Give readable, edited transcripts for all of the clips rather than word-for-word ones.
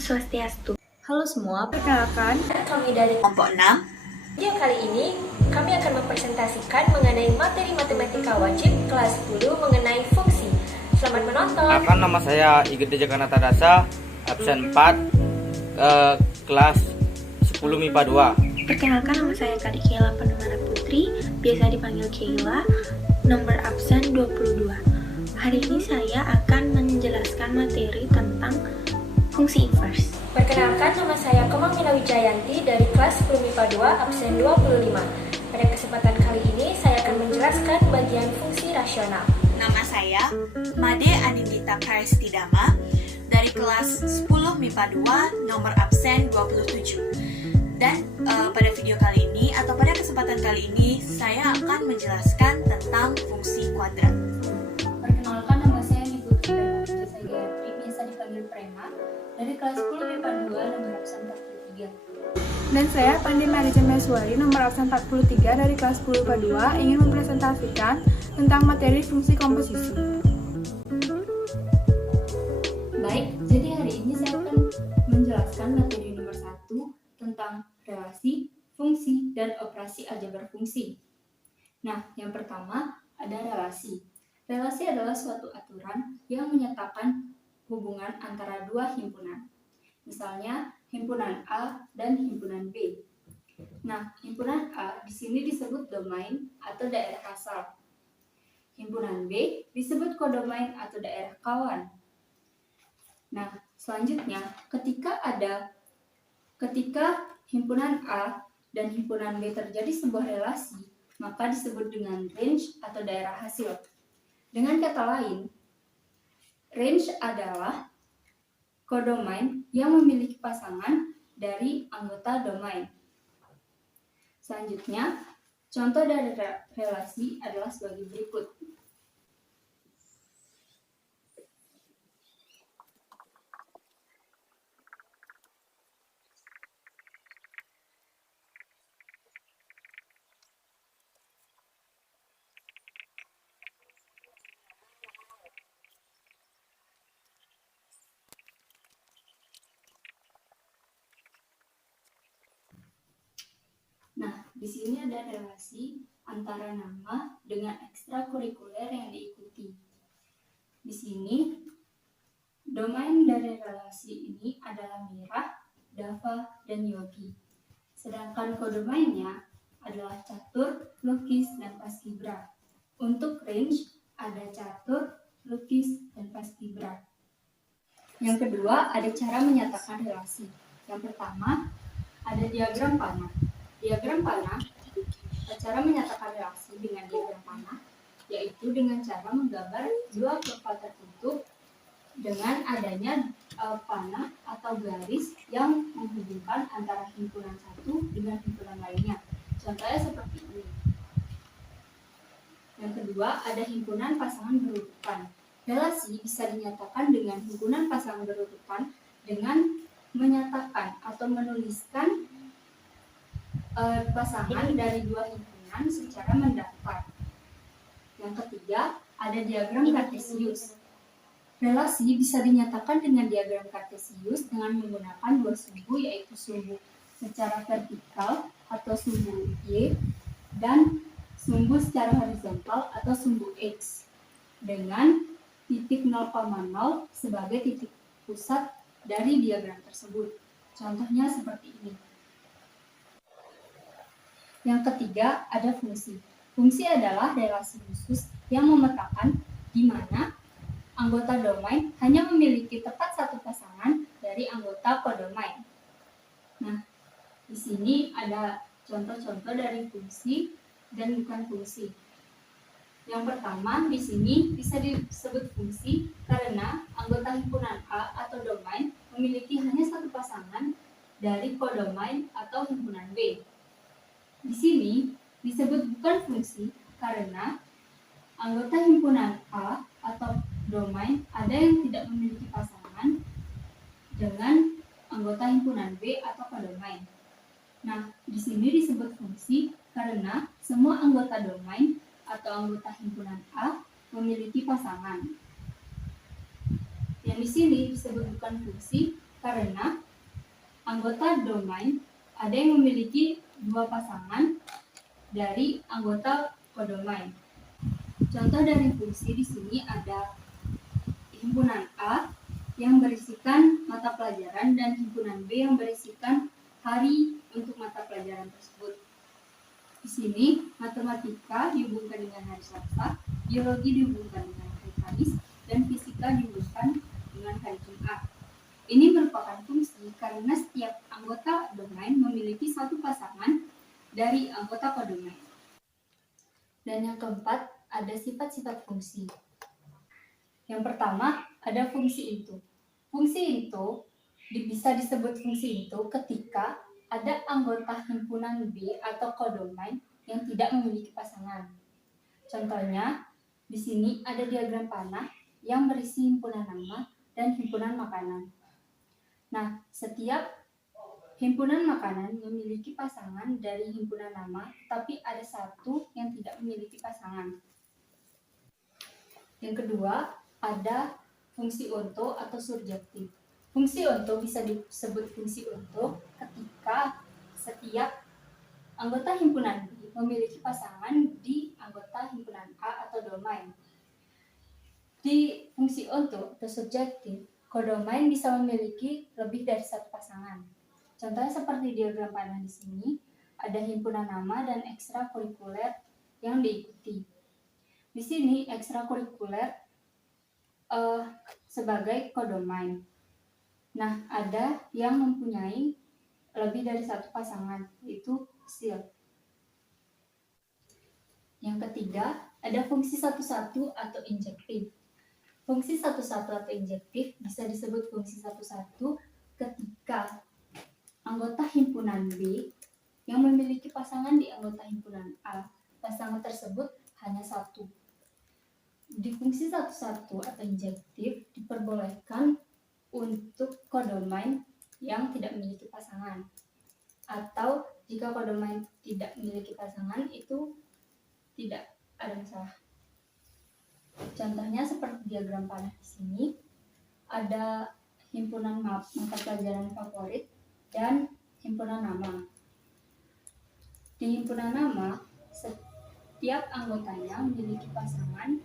Swastiastu. Halo semua, perkenalkan kami dari kelompok 6. Video kali ini kami akan mempresentasikan mengenai materi matematika wajib kelas 10 mengenai fungsi. Selamat menonton. Nama saya Igede Jaganata Dasa, absen 4, kelas 10 MIPA 2. Perkenalkan, nama saya Kak Keila Pandamara Putri, biasa dipanggil Keila, nomor absen 22. Hari ini saya akan menjelaskan materi tentang fungsi inverse. Perkenalkan, nama saya Komang Mila Wijayanti dari kelas 10 MIPA 2, absen 25. Pada kesempatan kali ini, saya akan menjelaskan bagian fungsi rasional. Nama saya Made Anindita Praestidama dari kelas 10 MIPA 2, nomor absen 27. Dan pada video kali ini atau pada kesempatan kali ini, saya akan menjelaskan tentang fungsi kuadrat. Perkenalkan, nama saya Nikuti Jasa Gayatri, biasa dipanggil Prema, dari kelas 10 MIPA 2, nomor absen 43. Dan saya Pandi Marijan Meswari, nomor absen 43 dari kelas 10 MIPA 2, ingin mempresentasikan tentang materi fungsi komposisi. Baik, jadi hari ini saya akan menjelaskan materi nomor 1 tentang relasi, fungsi, dan operasi aljabar fungsi. Nah, yang pertama ada relasi. Relasi adalah suatu aturan yang menyatakan hubungan antara dua himpunan. Misalnya, himpunan A dan himpunan B. Nah, himpunan A di sini disebut domain atau daerah asal. Himpunan B disebut kodomain atau daerah kawan. Nah, selanjutnya ketika himpunan A dan himpunan B terjadi sebuah relasi, maka disebut dengan range atau daerah hasil. Dengan kata lain, range adalah kodomain yang memiliki pasangan dari anggota domain. Selanjutnya, contoh dari relasi adalah sebagai berikut. Nah, di sini ada relasi antara nama dengan ekstrakurikuler yang diikuti. Di sini, domain dari relasi ini adalah Mira, Dava, dan Yogi. Sedangkan kodomainnya adalah catur, lukis, dan paskibra. Untuk range, ada catur, lukis, dan paskibra. Yang kedua, ada cara menyatakan relasi. Yang pertama, ada diagram panah. Diagram panah, cara menyatakan relasi dengan diagram panah, yaitu dengan cara menggambar dua profil tertutup dengan adanya panah atau garis yang menghubungkan antara himpunan satu dengan himpunan lainnya. Contohnya seperti ini. Yang kedua, ada himpunan pasangan berurutan. Relasi bisa dinyatakan dengan himpunan pasangan berurutan dengan menyatakan atau menuliskan pasangan dari dua himpunan secara mendaftar. Yang ketiga, ada diagram kartesius. Relasi bisa dinyatakan dengan diagram kartesius dengan menggunakan dua sumbu, yaitu sumbu secara vertikal atau sumbu Y dan sumbu secara horizontal atau sumbu X dengan titik 0,0 sebagai titik pusat dari diagram tersebut. Contohnya seperti ini. Yang ketiga, ada fungsi. Fungsi adalah relasi khusus yang memetakan di mana anggota domain hanya memiliki tepat satu pasangan dari anggota kodomain. Nah, di sini ada contoh-contoh dari fungsi dan bukan fungsi. Yang pertama, di sini bisa disebut fungsi karena anggota himpunan A atau domain memiliki hanya satu pasangan dari kodomain atau himpunan B. Di sini disebut bukan fungsi karena anggota himpunan A atau domain ada yang tidak memiliki pasangan dengan anggota himpunan B atau kodomain. Nah, di sini disebut fungsi karena semua anggota domain atau anggota himpunan A memiliki pasangan. Yang di sini disebut bukan fungsi Karena anggota domain ada yang memiliki dua pasangan dari anggota kodomain. Contoh dari fungsi di sini ada himpunan A yang berisikan mata pelajaran dan himpunan B yang berisikan hari untuk mata pelajaran tersebut. Di sini matematika dihubungkan dengan hari Selasa, biologi dihubungkan dengan hari Kamis, dan fisika dihubungkan dengan hari Jumat. Ini merupakan fungsi karena setiap anggota domain memiliki satu pasangan dari anggota kodomain. Dan yang keempat, ada sifat-sifat fungsi. Yang pertama, ada fungsi itu. Fungsi itu bisa disebut fungsi itu ketika ada anggota himpunan B atau kodomain yang tidak memiliki pasangan. Contohnya, di sini ada diagram panah yang berisi himpunan nama dan himpunan makanan. Nah, setiap himpunan makanan memiliki pasangan dari himpunan nama, tapi ada satu yang tidak memiliki pasangan. Yang kedua, ada fungsi onto atau surjektif. Fungsi onto bisa disebut fungsi onto ketika setiap anggota himpunan B memiliki pasangan di anggota himpunan A atau domain. Di fungsi onto atau surjektif, kodomain bisa memiliki lebih dari satu pasangan. Contohnya seperti diagram panah di sini, ada himpunan nama dan ekstrakurikuler yang diikuti. Di sini ekstrakurikuler sebagai kodomain. Nah, ada yang mempunyai lebih dari satu pasangan, yaitu SIL. Yang ketiga, ada fungsi satu-satu atau injektif. Fungsi satu-satu atau injektif bisa disebut fungsi satu-satu ketika anggota himpunan B yang memiliki pasangan di anggota himpunan A, pasangan tersebut hanya satu. Di fungsi satu-satu atau injektif diperbolehkan untuk kodomain yang tidak memiliki pasangan. Atau jika kodomain tidak memiliki pasangan, itu tidak ada masalah. Contohnya seperti diagram panah di sini, ada himpunan mata pelajaran favorit dan himpunan nama. Di himpunan nama, setiap anggotanya memiliki pasangan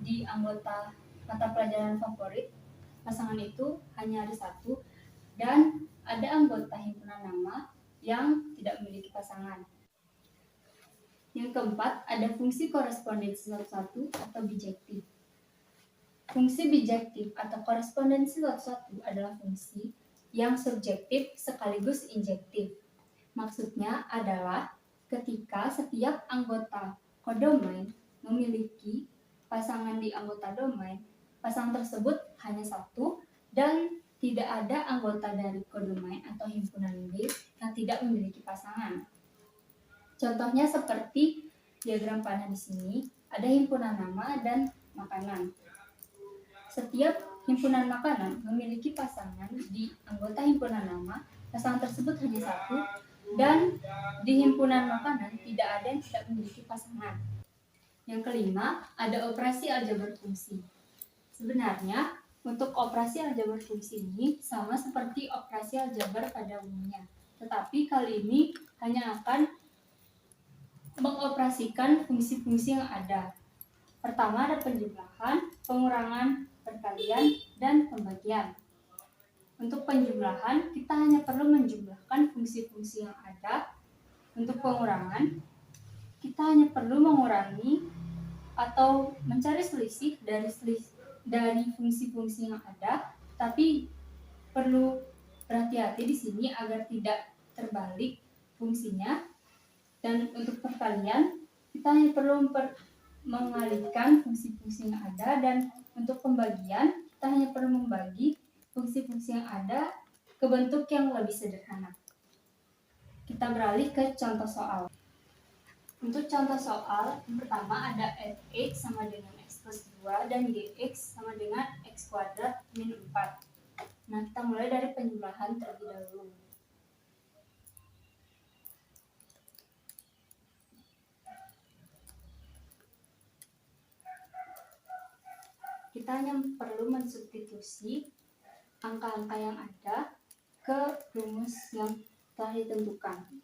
di anggota mata pelajaran favorit. Pasangan itu hanya ada satu, dan ada anggota himpunan nama yang tidak memiliki pasangan. Yang keempat, ada fungsi korespondensi satu-satu atau bijektif. Fungsi bijektif atau korespondensi satu-satu adalah fungsi yang subjektif sekaligus injektif. Maksudnya adalah ketika setiap anggota kodomain memiliki pasangan di anggota domain, pasangan tersebut hanya satu dan tidak ada anggota dari kodomain atau himpunan B yang tidak memiliki pasangan. Contohnya seperti diagram panah di sini, ada himpunan nama dan makanan. Setiap himpunan makanan memiliki pasangan di anggota himpunan nama, pasangan tersebut hanya satu, dan di himpunan makanan tidak ada yang tidak memiliki pasangan. Yang kelima, ada operasi aljabar fungsi. Sebenarnya, untuk operasi aljabar fungsi ini sama seperti operasi aljabar pada umumnya. Tetapi kali ini hanya akan mengoperasikan fungsi-fungsi yang ada. Pertama ada penjumlahan, pengurangan, perkalian, dan pembagian. Untuk penjumlahan, kita hanya perlu menjumlahkan fungsi-fungsi yang ada. Untuk pengurangan, kita hanya perlu mengurangi atau mencari selisih dari fungsi-fungsi yang ada, tapi perlu berhati-hati di sini agar tidak terbalik fungsinya. Dan untuk perkalian, kita hanya perlu mengalihkan fungsi-fungsi yang ada, dan untuk pembagian, kita hanya perlu membagi fungsi-fungsi yang ada ke bentuk yang lebih sederhana. Kita beralih ke contoh soal. Untuk contoh soal, yang pertama ada fx sama dengan x plus 2 dan gx sama dengan x kuadrat min 4. Nah, kita mulai dari penjumlahan terlebih dahulu. Kita hanya perlu mensubstitusi angka-angka yang ada ke rumus yang telah ditentukan.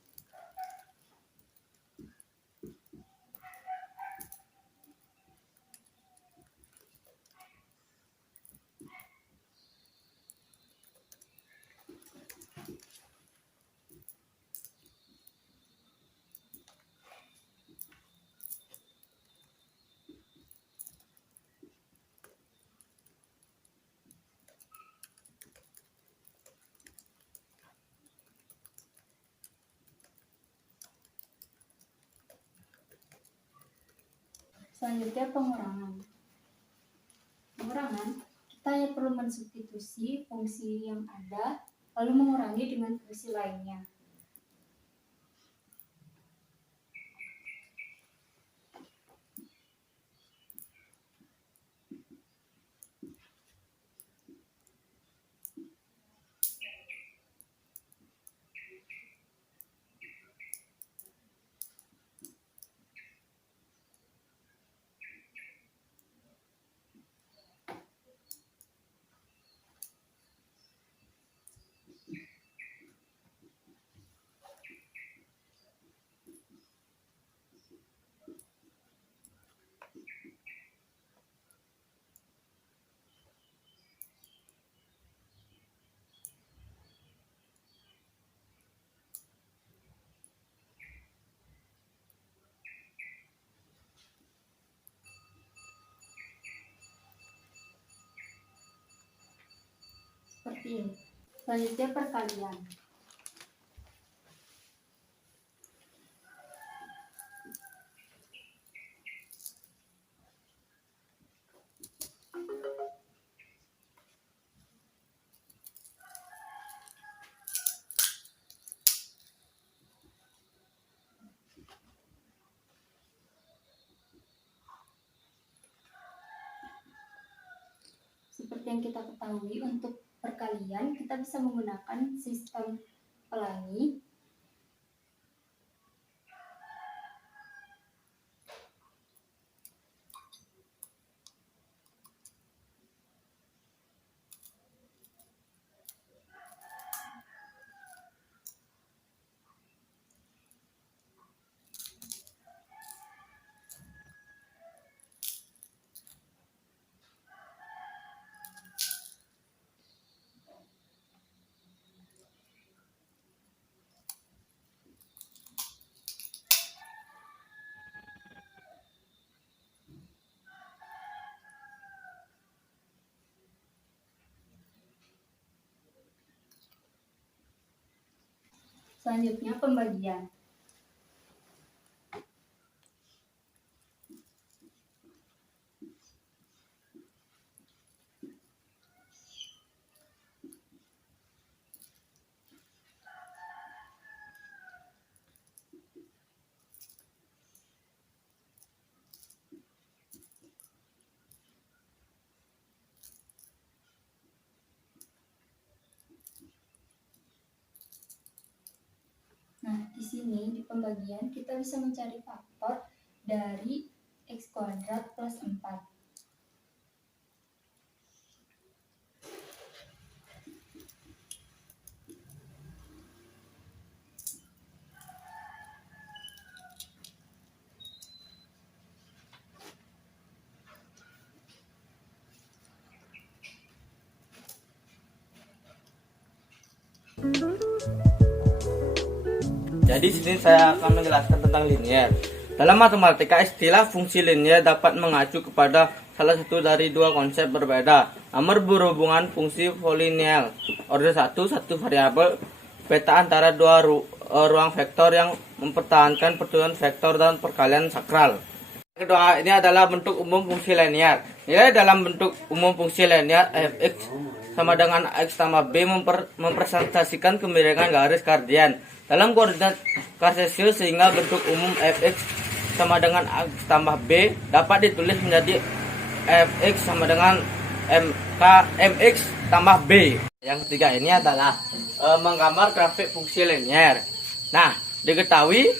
Selanjutnya pengurangan. Pengurangan, kita perlu mensubstitusi fungsi yang ada lalu mengurangi dengan fungsi lainnya. Seperti ini. Selanjutnya perkalian. Seperti yang kita ketahui, untuk perkalian kita bisa menggunakan sistem pelangi. Selanjutnya pembagian. Nah, di sini di pembagian kita bisa mencari faktor dari x kuadrat plus 4. Jadi di sini saya akan menjelaskan tentang linier. Dalam matematika, istilah fungsi linier dapat mengacu kepada salah satu dari dua konsep berbeda. Nomor berhubungan fungsi polinomial order 1, satu variabel, peta antara dua ruang vektor yang mempertahankan pertujuan vektor dan perkalian sakral. Kedua, ini adalah bentuk umum fungsi linier. Nilai dalam bentuk umum fungsi linier fx sama dengan x tambah b mempresentasikan kemiringan garis kardian dalam koordinat kartesius, sehingga bentuk umum fx sama dengan x tambah b dapat ditulis menjadi fx sama dengan mx tambah b. Yang ketiga ini adalah menggambar grafik fungsi linier. Nah, diketahui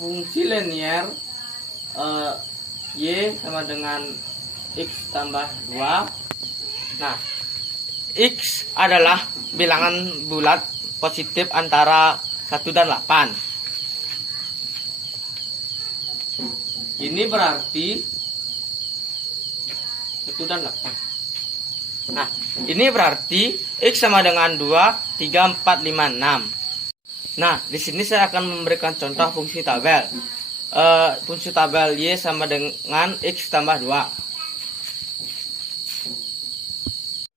fungsi linier y sama dengan X tambah 2. Nah, X adalah bilangan bulat positif antara 1 dan 8. Ini berarti 1 dan 8. Nah, ini berarti X sama dengan 2, 3, 4, 5, 6. Nah, di sini saya akan memberikan contoh fungsi tabel. Fungsi tabel Y sama dengan X tambah 2.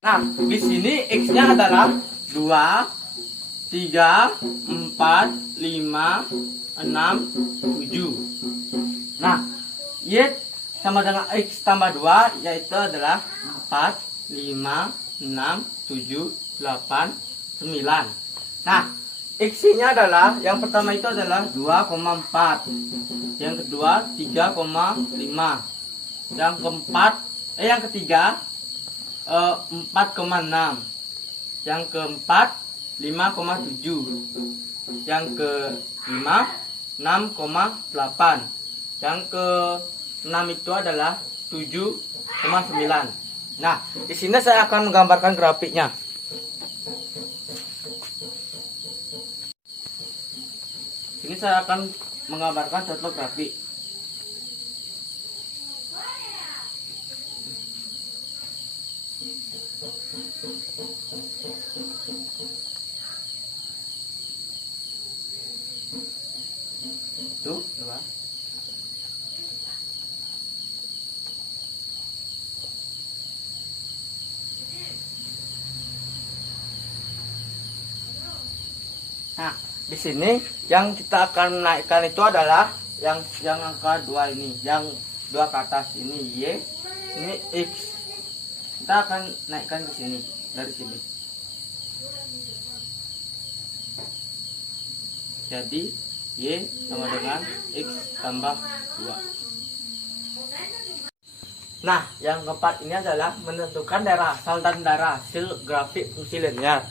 Nah, di sini X-nya adalah 2, 3, 4, 5, 6, 7. Nah, Y sama dengan X tambah 2 yaitu adalah 4, 5, 6, 7, 8, 9. Nah, X-nya adalah yang pertama itu adalah 2,4. Yang kedua 3,5. Yang ketiga 4,6. Yang keempat 5,7. Yang kelima 6,8. Yang ke-6 itu adalah 7,9. Nah, di sini saya akan menggambarkan grafiknya. Ini saya akan menggambarkan contoh grafik. Tuh, 2. Nah, di sini yang kita akan naikkan itu adalah yang angka 2 ini, yang 2 ke atas ini Y, ini X. Kita akan naikkan ke sini, dari sini. Jadi Y sama dengan X tambah 2. Nah, yang keempat ini adalah menentukan daerah asal dan daerah hasil grafik fungsi linear.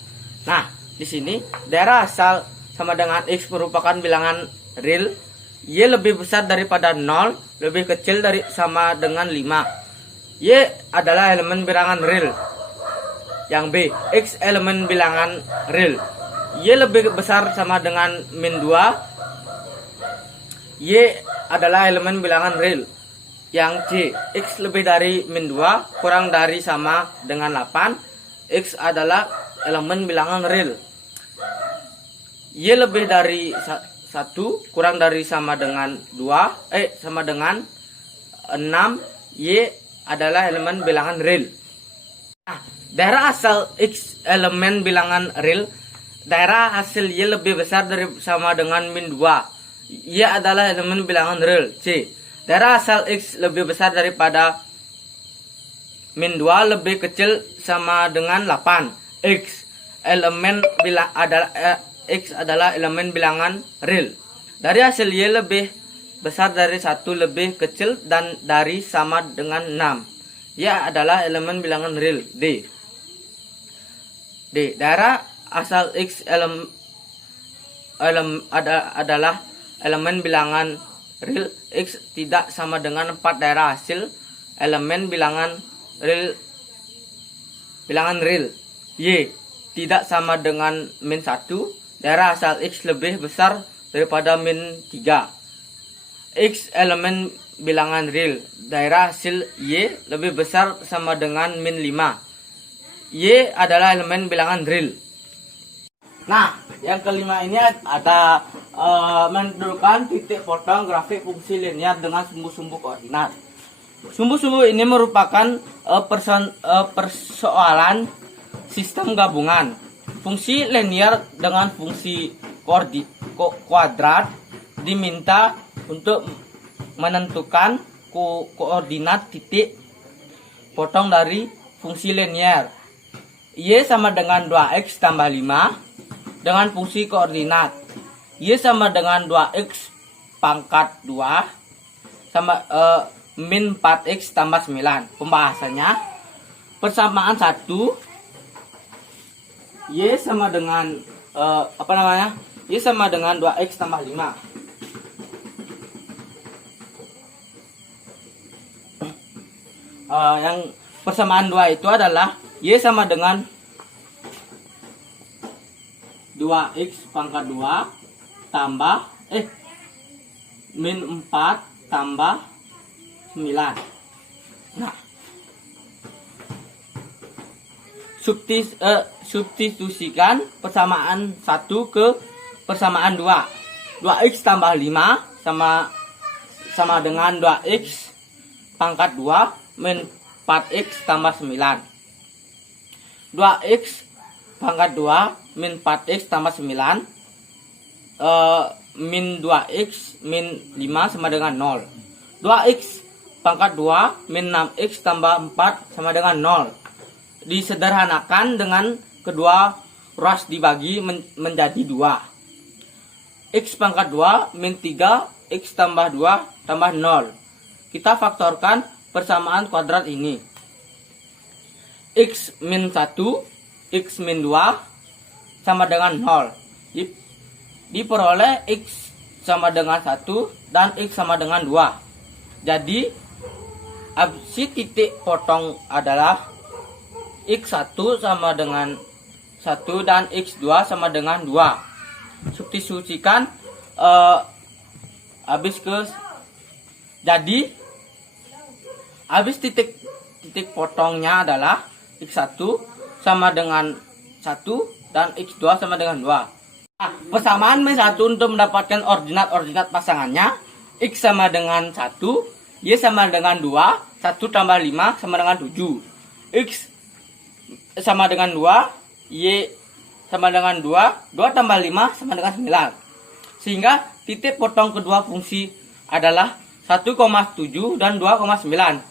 Nah, di sini daerah asal sama dengan X merupakan bilangan real. Y lebih besar daripada 0, lebih kecil dari sama dengan 5. Y adalah elemen bilangan real. Yang B, X elemen bilangan real. Y lebih besar sama dengan min 2. Y adalah elemen bilangan real. Yang C, X lebih dari min 2 kurang dari sama dengan 8. X adalah elemen bilangan real. Y lebih dari 1 kurang dari sama dengan 2 sama dengan 6. Y adalah elemen bilangan real. Nah, daerah asal X elemen bilangan real. Daerah hasil Y lebih besar dari sama dengan min 2. Y adalah elemen bilangan real. C, daerah asal X lebih besar daripada min 2 lebih kecil sama dengan 8. X adalah elemen bilangan real. Dari hasil Y lebih besar dari 1 lebih kecil dan dari sama dengan 6. Y adalah elemen bilangan real. D, daerah asal X adalah elemen bilangan real. X tidak sama dengan 4 daerah hasil elemen bilangan real. Y tidak sama dengan min 1. Daerah asal X lebih besar daripada min 3. X elemen bilangan real. Daerah hasil Y lebih besar sama dengan min 5. Y adalah elemen bilangan real. Nah, yang kelima ini ada menentukan titik potong grafik fungsi linear dengan sumbu-sumbu koordinat. Sumbu-sumbu ini merupakan persoalan sistem gabungan. Fungsi linear dengan fungsi kuadrat diminta untuk menentukan koordinat titik potong dari fungsi linear. Y sama dengan 2x tambah 5 dengan fungsi koordinat Y sama dengan 2x pangkat 2 sama min 4x tambah 9. Pembahasannya, persamaan 1 Y sama dengan Y sama dengan 2x tambah 5. yang persamaan 2 itu adalah Y sama dengan 2X pangkat 2 tambah min 4 tambah 9. Nah, substitusikan persamaan 1 ke persamaan 2. 2X tambah 5 sama dengan 2X pangkat 2 min 4X tambah 9. 2X pangkat 2 min 4X tambah 9 min 2X min 5 sama dengan 0. 2X pangkat 2 min 6X tambah 4 sama dengan 0. Disederhanakan dengan kedua ruas dibagi menjadi 2. X pangkat 2 min 3 X tambah 2 tambah 0. Kita faktorkan persamaan kuadrat ini. X min 1 X min 2 sama dengan 0. Diperoleh X sama dengan 1 dan X sama dengan 2. Jadi absi titik potong adalah X1 sama dengan 1 dan X2 sama dengan 2. Substitusikan jadi habis titik potongnya adalah X1 sama dengan 1 dan X2 sama dengan 2. Nah, persamaan min 1 untuk mendapatkan ordinat pasangannya. X sama dengan 1, Y sama dengan 2, 1 tambah 5 sama dengan 7. X sama dengan 2, Y sama dengan 2, 2 tambah 5 sama dengan 9. Sehingga titik potong kedua fungsi adalah 1,7 dan 2,9.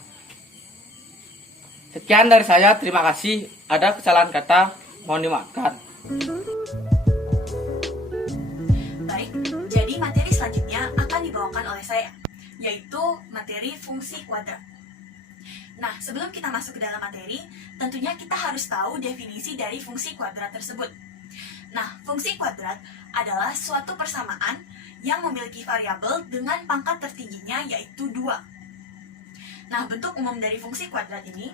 Sekian dari saya, terima kasih. Ada kesalahan kata, mohon dimaafkan. Baik, jadi materi selanjutnya akan dibawakan oleh saya, yaitu materi fungsi kuadrat. Nah, sebelum kita masuk ke dalam materi, tentunya kita harus tahu definisi dari fungsi kuadrat tersebut. Nah, fungsi kuadrat adalah suatu persamaan yang memiliki variabel dengan pangkat tertingginya yaitu 2. Nah, bentuk umum dari fungsi kuadrat ini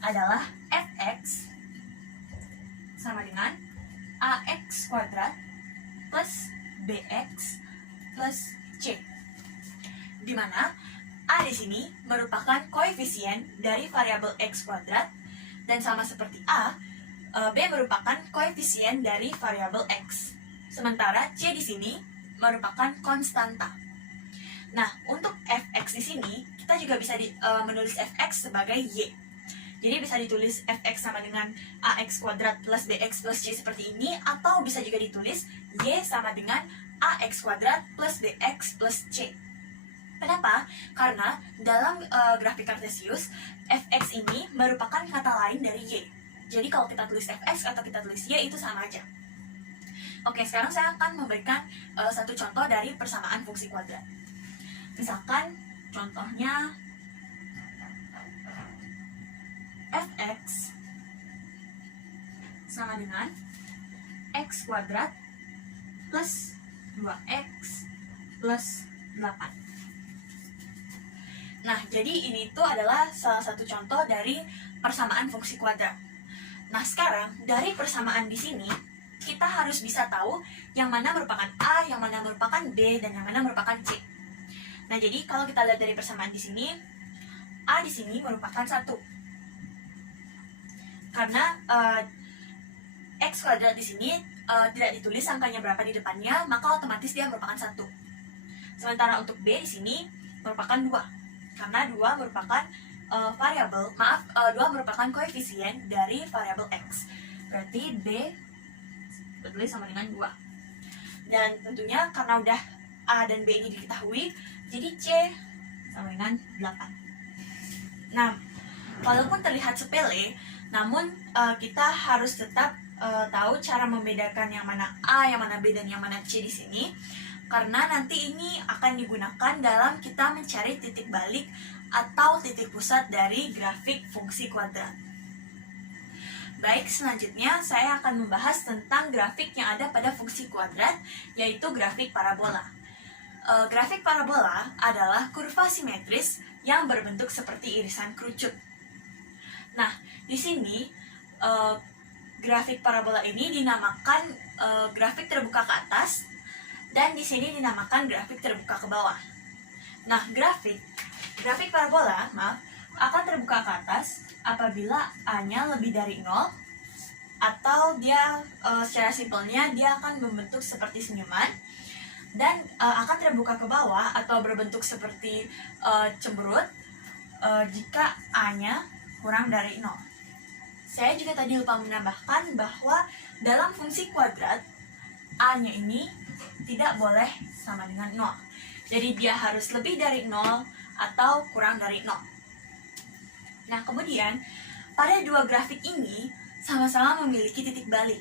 adalah fx sama dengan ax kuadrat plus bx plus c, di mana a di sini merupakan koefisien dari variabel x kuadrat dan sama seperti a, b merupakan koefisien dari variabel x, sementara c di sini merupakan konstanta. Nah, untuk fx di sini kita juga bisa menulis fx sebagai y. Jadi bisa ditulis fx sama dengan ax kuadrat plus bx plus c seperti ini, atau bisa juga ditulis y sama dengan ax kuadrat plus bx plus c. Kenapa? Karena dalam grafik kartesius, fx ini merupakan kata lain dari y. Jadi kalau kita tulis fx atau kita tulis y itu sama aja. Oke, sekarang saya akan memberikan satu contoh dari persamaan fungsi kuadrat. Misalkan contohnya fx sama dengan x kuadrat plus 2x plus 8. Nah, jadi ini tuh adalah salah satu contoh dari persamaan fungsi kuadrat. Nah, sekarang dari persamaan di sini kita harus bisa tahu yang mana merupakan A, yang mana merupakan B, dan yang mana merupakan C. Nah, jadi kalau kita lihat dari persamaan di sini, A di sini merupakan 1. Karena x kuadrat di sini tidak ditulis angkanya berapa di depannya, maka otomatis dia merupakan 1. Sementara untuk B di sini merupakan 2. Karena 2 merupakan variabel, 2 merupakan koefisien dari variabel x. Berarti B ditulis sama dengan 2. Dan tentunya karena udah A dan B ini diketahui, jadi C sama dengan 8. Nah, walaupun terlihat sepele, namun kita harus tetap tahu cara membedakan yang mana A, yang mana B, dan yang mana C di sini. Karena nanti ini akan digunakan dalam kita mencari titik balik atau titik pusat dari grafik fungsi kuadrat. Baik, selanjutnya saya akan membahas tentang grafik yang ada pada fungsi kuadrat, yaitu grafik parabola. Grafik parabola adalah kurva simetris yang berbentuk seperti irisan kerucut. Nah, di sini grafik parabola ini dinamakan grafik terbuka ke atas, dan di sini dinamakan grafik terbuka ke bawah. Nah, grafik parabola, akan terbuka ke atas apabila A-nya lebih dari 0, atau dia secara simpelnya dia akan membentuk seperti senyuman, dan akan terbuka ke bawah atau berbentuk seperti cemberut jika A-nya kurang dari 0. Saya juga tadi lupa menambahkan bahwa dalam fungsi kuadrat, A-nya ini tidak boleh sama dengan 0. Jadi dia harus lebih dari 0 atau kurang dari 0. Nah, kemudian pada dua grafik ini sama-sama memiliki titik balik.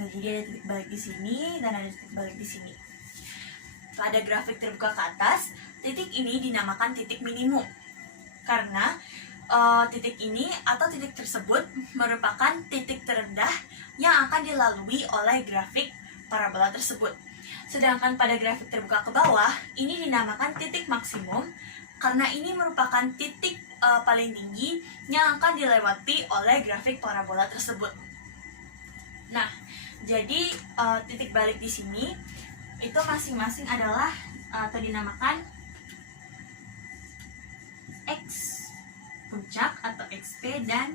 Nah, jadi ada titik balik di sini dan ada titik balik di sini. Pada grafik terbuka ke atas, titik ini dinamakan titik minimum. Karena titik ini atau titik tersebut merupakan titik terendah yang akan dilalui oleh grafik parabola tersebut. Sedangkan pada grafik terbuka ke bawah, ini dinamakan titik maksimum karena ini merupakan titik paling tinggi yang akan dilewati oleh grafik parabola tersebut. Nah, jadi titik balik di sini itu masing-masing adalah atau dinamakan X puncak atau XP dan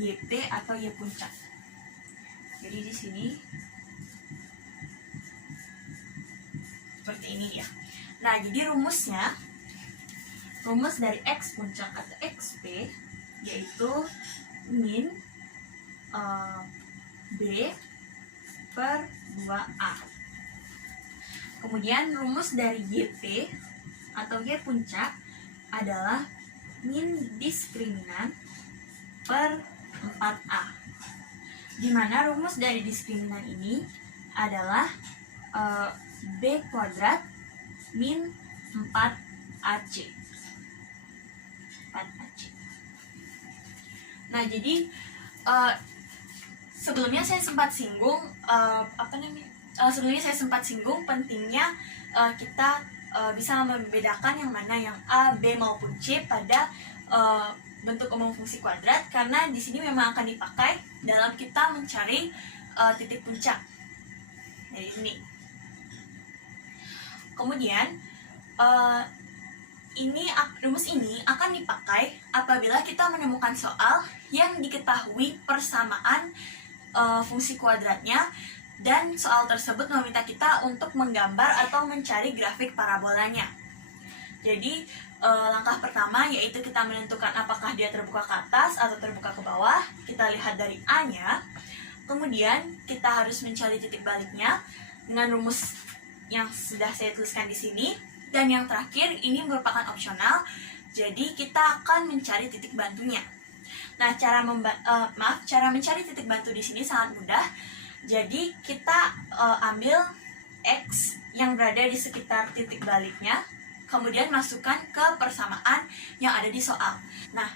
YP atau Y puncak. Jadi di sini seperti ini ya. Nah, jadi rumus dari X puncak atau XP yaitu min B per 2A. Kemudian rumus dari YP atau Y puncak adalah min diskriminan per 4A, di mana rumus dari diskriminan ini adalah B kuadrat min 4AC. Nah, jadi sebelumnya saya sempat singgung pentingnya kita bisa membedakan yang mana yang A, B maupun C pada bentuk umum fungsi kuadrat, karena di sini memang akan dipakai dalam kita mencari titik puncak. Jadi ini. Kemudian rumus ini akan dipakai apabila kita menemukan soal yang diketahui persamaan fungsi kuadratnya, dan soal tersebut meminta kita untuk menggambar atau mencari grafik parabolanya. Jadi langkah pertama yaitu kita menentukan apakah dia terbuka ke atas atau terbuka ke bawah. Kita lihat dari A-nya. Kemudian kita harus mencari titik baliknya dengan rumus yang sudah saya tuliskan di sini. Dan yang terakhir ini merupakan opsional. Jadi kita akan mencari titik bantunya. Nah, cara mencari titik bantu di sini sangat mudah. Jadi kita ambil X yang berada di sekitar titik baliknya, kemudian masukkan ke persamaan yang ada di soal. Nah,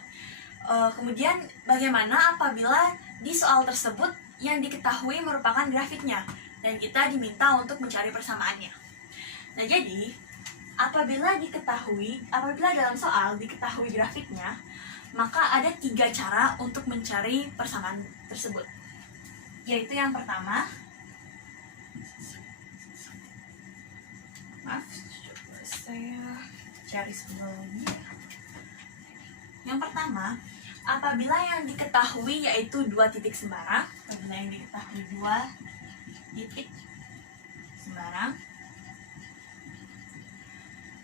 kemudian bagaimana apabila di soal tersebut yang diketahui merupakan grafiknya, dan kita diminta untuk mencari persamaannya. Nah, jadi apabila dalam soal diketahui grafiknya, maka ada 3 cara untuk mencari persamaan tersebut. Yaitu yang pertama, coba saya cari sebelumnya. Yang pertama, apabila yang diketahui yaitu 2 titik sembarang,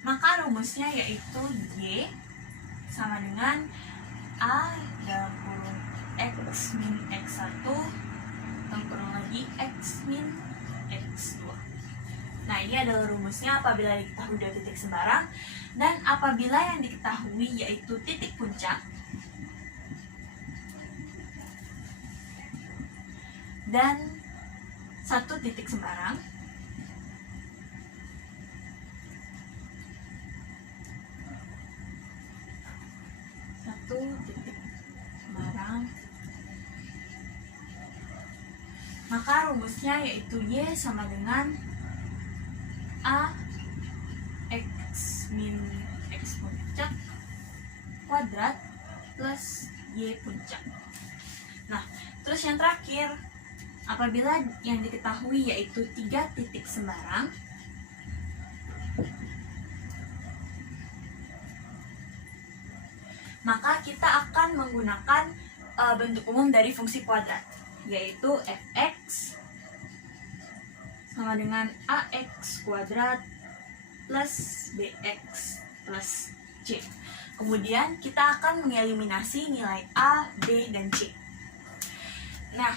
maka rumusnya yaitu Y sama dengan A dalam kurung X min X1 dalam kurung lagi X min X2. Nah, ini adalah rumusnya apabila diketahui 2 titik sembarang, dan apabila yang diketahui yaitu titik puncak dan 1 titik sembarang. Maka rumusnya yaitu Y sama dengan A X min X puncak kuadrat plus Y Y puncak. Nah, terus yang terakhir, apabila yang diketahui yaitu 3 titik sembarang, maka kita akan menggunakan bentuk umum dari fungsi kuadrat, yaitu fx sama dengan ax kuadrat plus bx plus c. Kemudian kita akan mengeliminasi nilai a, b, dan c. Nah,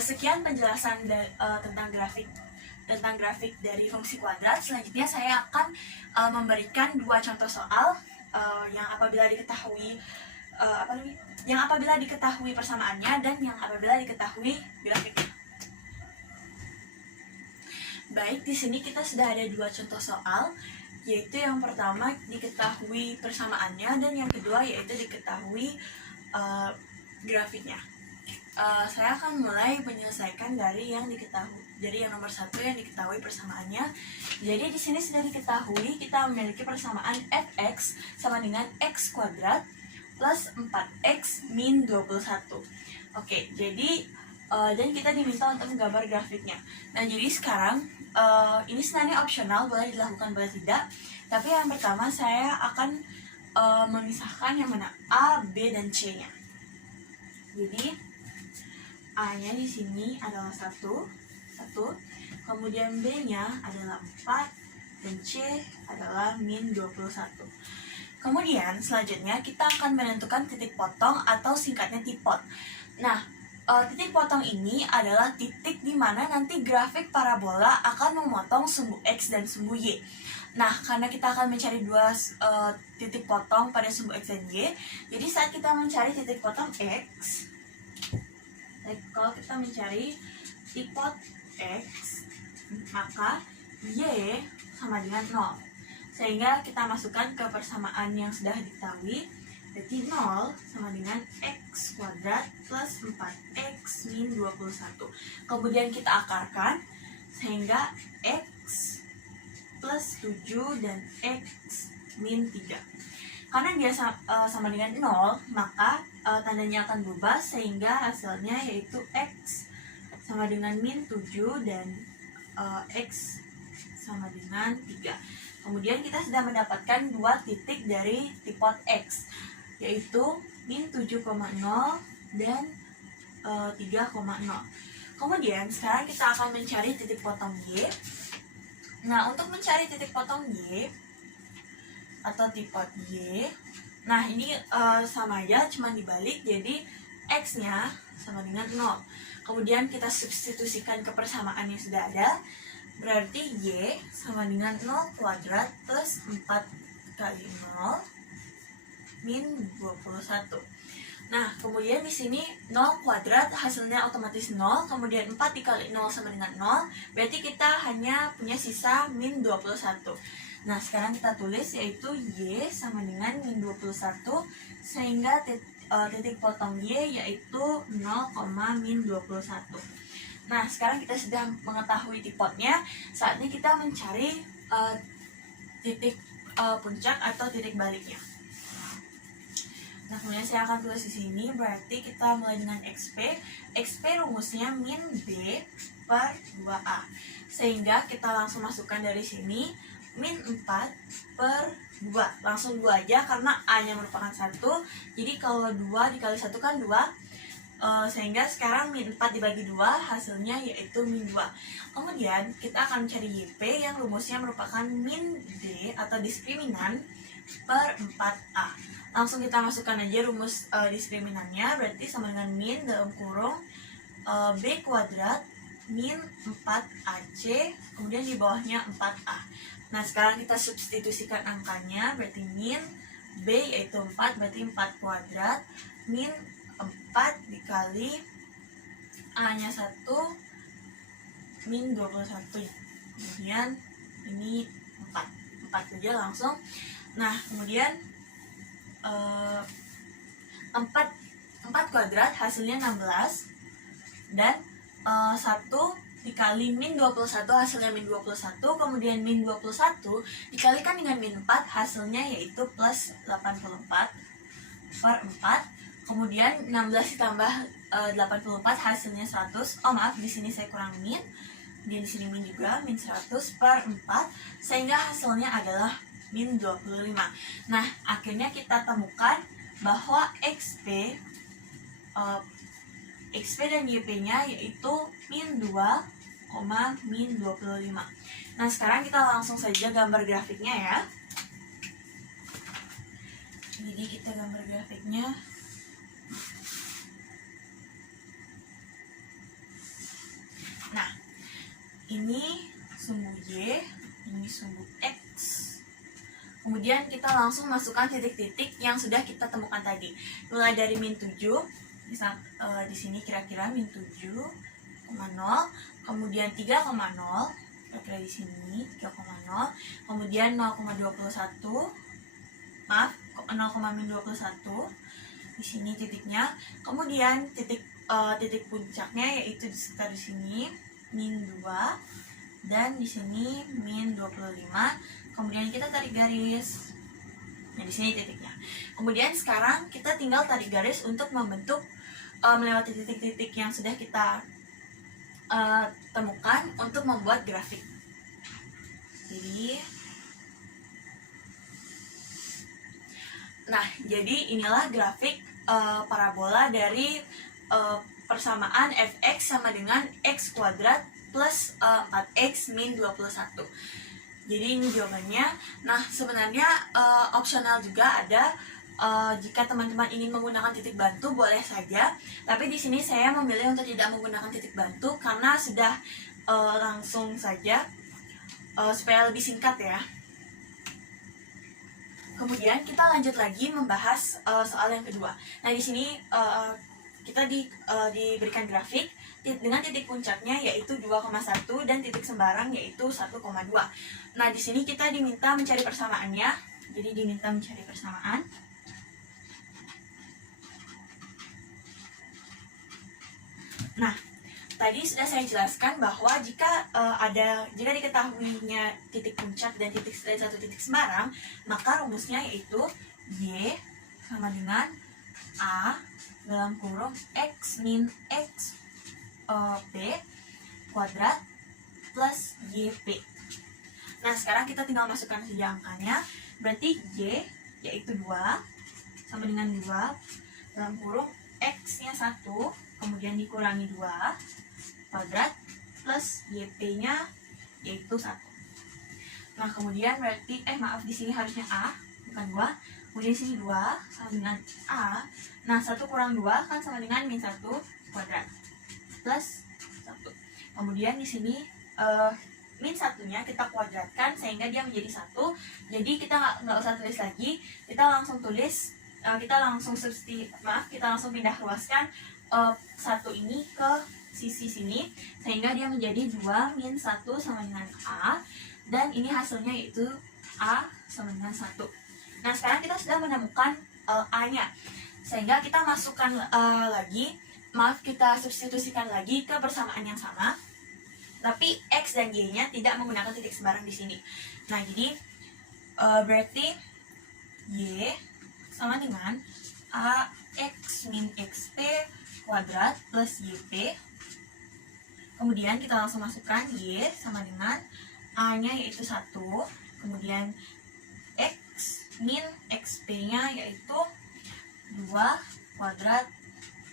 sekian penjelasan tentang grafik dari fungsi kuadrat. Selanjutnya saya akan memberikan 2 contoh soal yang apabila diketahui persamaannya dan yang apabila diketahui grafiknya. Baik, di sini kita sudah ada 2 contoh soal, yaitu yang pertama diketahui persamaannya dan yang kedua yaitu diketahui grafiknya. Saya akan mulai menyelesaikan dari yang nomor 1 yang diketahui persamaannya. Jadi di sini sudah diketahui kita memiliki persamaan fx sama dengan x kuadrat plus 4x min 21. Oke, jadi dan kita diminta untuk menggambar grafiknya. Nah, jadi sekarang ini sebenarnya opsional, boleh dilakukan boleh tidak. Tapi yang pertama saya akan memisahkan yang mana A, B, dan C-nya. Jadi A-nya di sini adalah 1, kemudian B-nya adalah 4, dan C adalah min 21. Kemudian selanjutnya kita akan menentukan titik potong atau singkatnya tipot. Nah, titik potong ini adalah titik di mana nanti grafik parabola akan memotong sumbu X dan sumbu Y. Nah, karena kita akan mencari 2 titik potong pada sumbu X dan Y, jadi saat kita mencari titik potong X, kalau kita mencari tipot X, maka Y sama dengan 0. Sehingga kita masukkan ke persamaan yang sudah diketahui, jadi 0 sama dengan X kuadrat plus 4X min 21. Kemudian kita akarkan, sehingga X plus 7 dan X min 3. Karena dia sama dengan 0, maka tandanya akan berubah sehingga hasilnya yaitu X sama dengan min 7 dan X sama dengan 3. Kemudian kita sudah mendapatkan 2 titik dari tipot X, yaitu min 7,0 dan 3,0. Kemudian sekarang kita akan mencari titik potong Y. Nah, untuk mencari titik potong Y atau tipot Y, nah ini sama aja, cuma dibalik, jadi X-nya sama dengan 0. Kemudian kita substitusikan ke persamaan yang sudah ada, berarti Y sama dengan 0 kuadrat plus 4 kali 0 min 21. Nah, kemudian di sini 0 kuadrat hasilnya otomatis 0, kemudian 4 dikali 0 sama dengan 0, berarti kita hanya punya sisa min 21. Nah, sekarang kita tulis yaitu Y sama dengan min 21, sehingga titik potong Y yaitu 0, min 21. Nah, sekarang kita sudah mengetahui tipotnya, saatnya kita mencari titik puncak atau titik baliknya. Nah, kemudian saya akan tulis di sini, berarti kita mulai dengan XP. XP rumusnya min B per 2A. Sehingga kita langsung masukkan dari sini, min 4 per 2. Langsung 2 aja karena A-nya merupakan 1. Jadi kalau 2 dikali 1 kan 2. Sehingga sekarang min 4 dibagi 2 hasilnya yaitu min 2. Kemudian kita akan mencari YP yang rumusnya merupakan min D atau diskriminan per 4A. Langsung kita masukkan aja rumus diskriminannya, berarti sama dengan min dalam kurung B kuadrat min 4AC, kemudian di bawahnya 4A. Nah, sekarang kita substitusikan angkanya, berarti min B yaitu 4, berarti 4 kuadrat min 4 dikali A-nya 1 min 21. Kemudian ini 4 saja langsung. Nah, kemudian 4 kuadrat hasilnya 16 dan 1 dikali min 21 hasilnya min 21, kemudian min 21 dikalikan dengan min 4 hasilnya yaitu plus 84 per 4. Kemudian 16 ditambah 84 hasilnya 100. Oh maaf, di sini saya kurang min. Dan di sini min juga, min 100 per 4, sehingga hasilnya adalah min 25. Nah, akhirnya kita temukan bahwa XP dan YP-nya yaitu min 2, min 25. Nah, sekarang kita langsung saja gambar grafiknya ya. Jadi kita gambar grafiknya. Nah, ini sumbu Y, ini sumbu X. Kemudian kita langsung masukkan titik-titik yang sudah kita temukan tadi. Mulai dari min 7, di sini kira-kira min 7,0, kemudian 3,0, kira-kira di sini 3,0, kemudian 0,21, maaf, 0,21 di sini titiknya. Kemudian titik puncaknya yaitu di sekitar di sini min 2, dan di sini min 25. Kemudian kita tarik garis. Nah, di sini titiknya. Kemudian sekarang kita tinggal tarik garis untuk membentuk melewati titik-titik yang sudah kita temukan untuk membuat grafik. Jadi inilah grafik parabola dari persamaan fx sama dengan x kuadrat plus 4x min 21. Jadi ini jawabannya. Nah, sebenarnya opsional juga ada. Jika teman-teman ingin menggunakan titik bantu boleh saja, tapi di sini saya memilih untuk tidak menggunakan titik bantu karena sudah langsung saja supaya lebih singkat ya. Kemudian kita lanjut lagi membahas soal yang kedua. Nah, di sini kita diberikan grafik dengan titik puncaknya yaitu 2,1 dan titik sembarang yaitu 1,2. Nah, di sini kita diminta mencari persamaannya. Jadi diminta mencari persamaan. Nah, tadi sudah saya jelaskan bahwa jika diketahuinya titik puncak dan satu titik sembarang, maka rumusnya yaitu Y sama dengan A dalam kurung X min X P kuadrat plus YP. Nah, sekarang kita tinggal masukkan saja angkanya. Berarti Y yaitu 2 sama dengan 2 dalam kurung X-nya 1, kemudian dikurangi 2 kuadrat plus YP-nya yaitu 1. Nah, kemudian berarti di sini harusnya A bukan 2. Kemudian di sini 2 sama dengan A. Nah, 1 kurang 2 kan sama dengan min 1 kuadrat plus 1. Kemudian di sini min 1-nya kita kuadratkan sehingga dia menjadi 1. Jadi kita nggak usah tulis lagi, kita langsung tulis, kita langsung pindah ruaskan 1 ini ke sisi sini sehingga dia menjadi 2 min 1 sama dengan A, dan ini hasilnya yaitu A sama dengan 1. Nah, sekarang kita sudah menemukan A-nya, sehingga kita masukkan kita substitusikan lagi ke persamaan yang sama, tapi X dan Y-nya tidak menggunakan titik sembarang di sini. Nah, jadi berarti Y sama dengan AX min XP kuadrat plus YP. Kemudian kita langsung masukkan Y sama dengan A-nya yaitu 1, kemudian X min XP-nya yaitu 2 kuadrat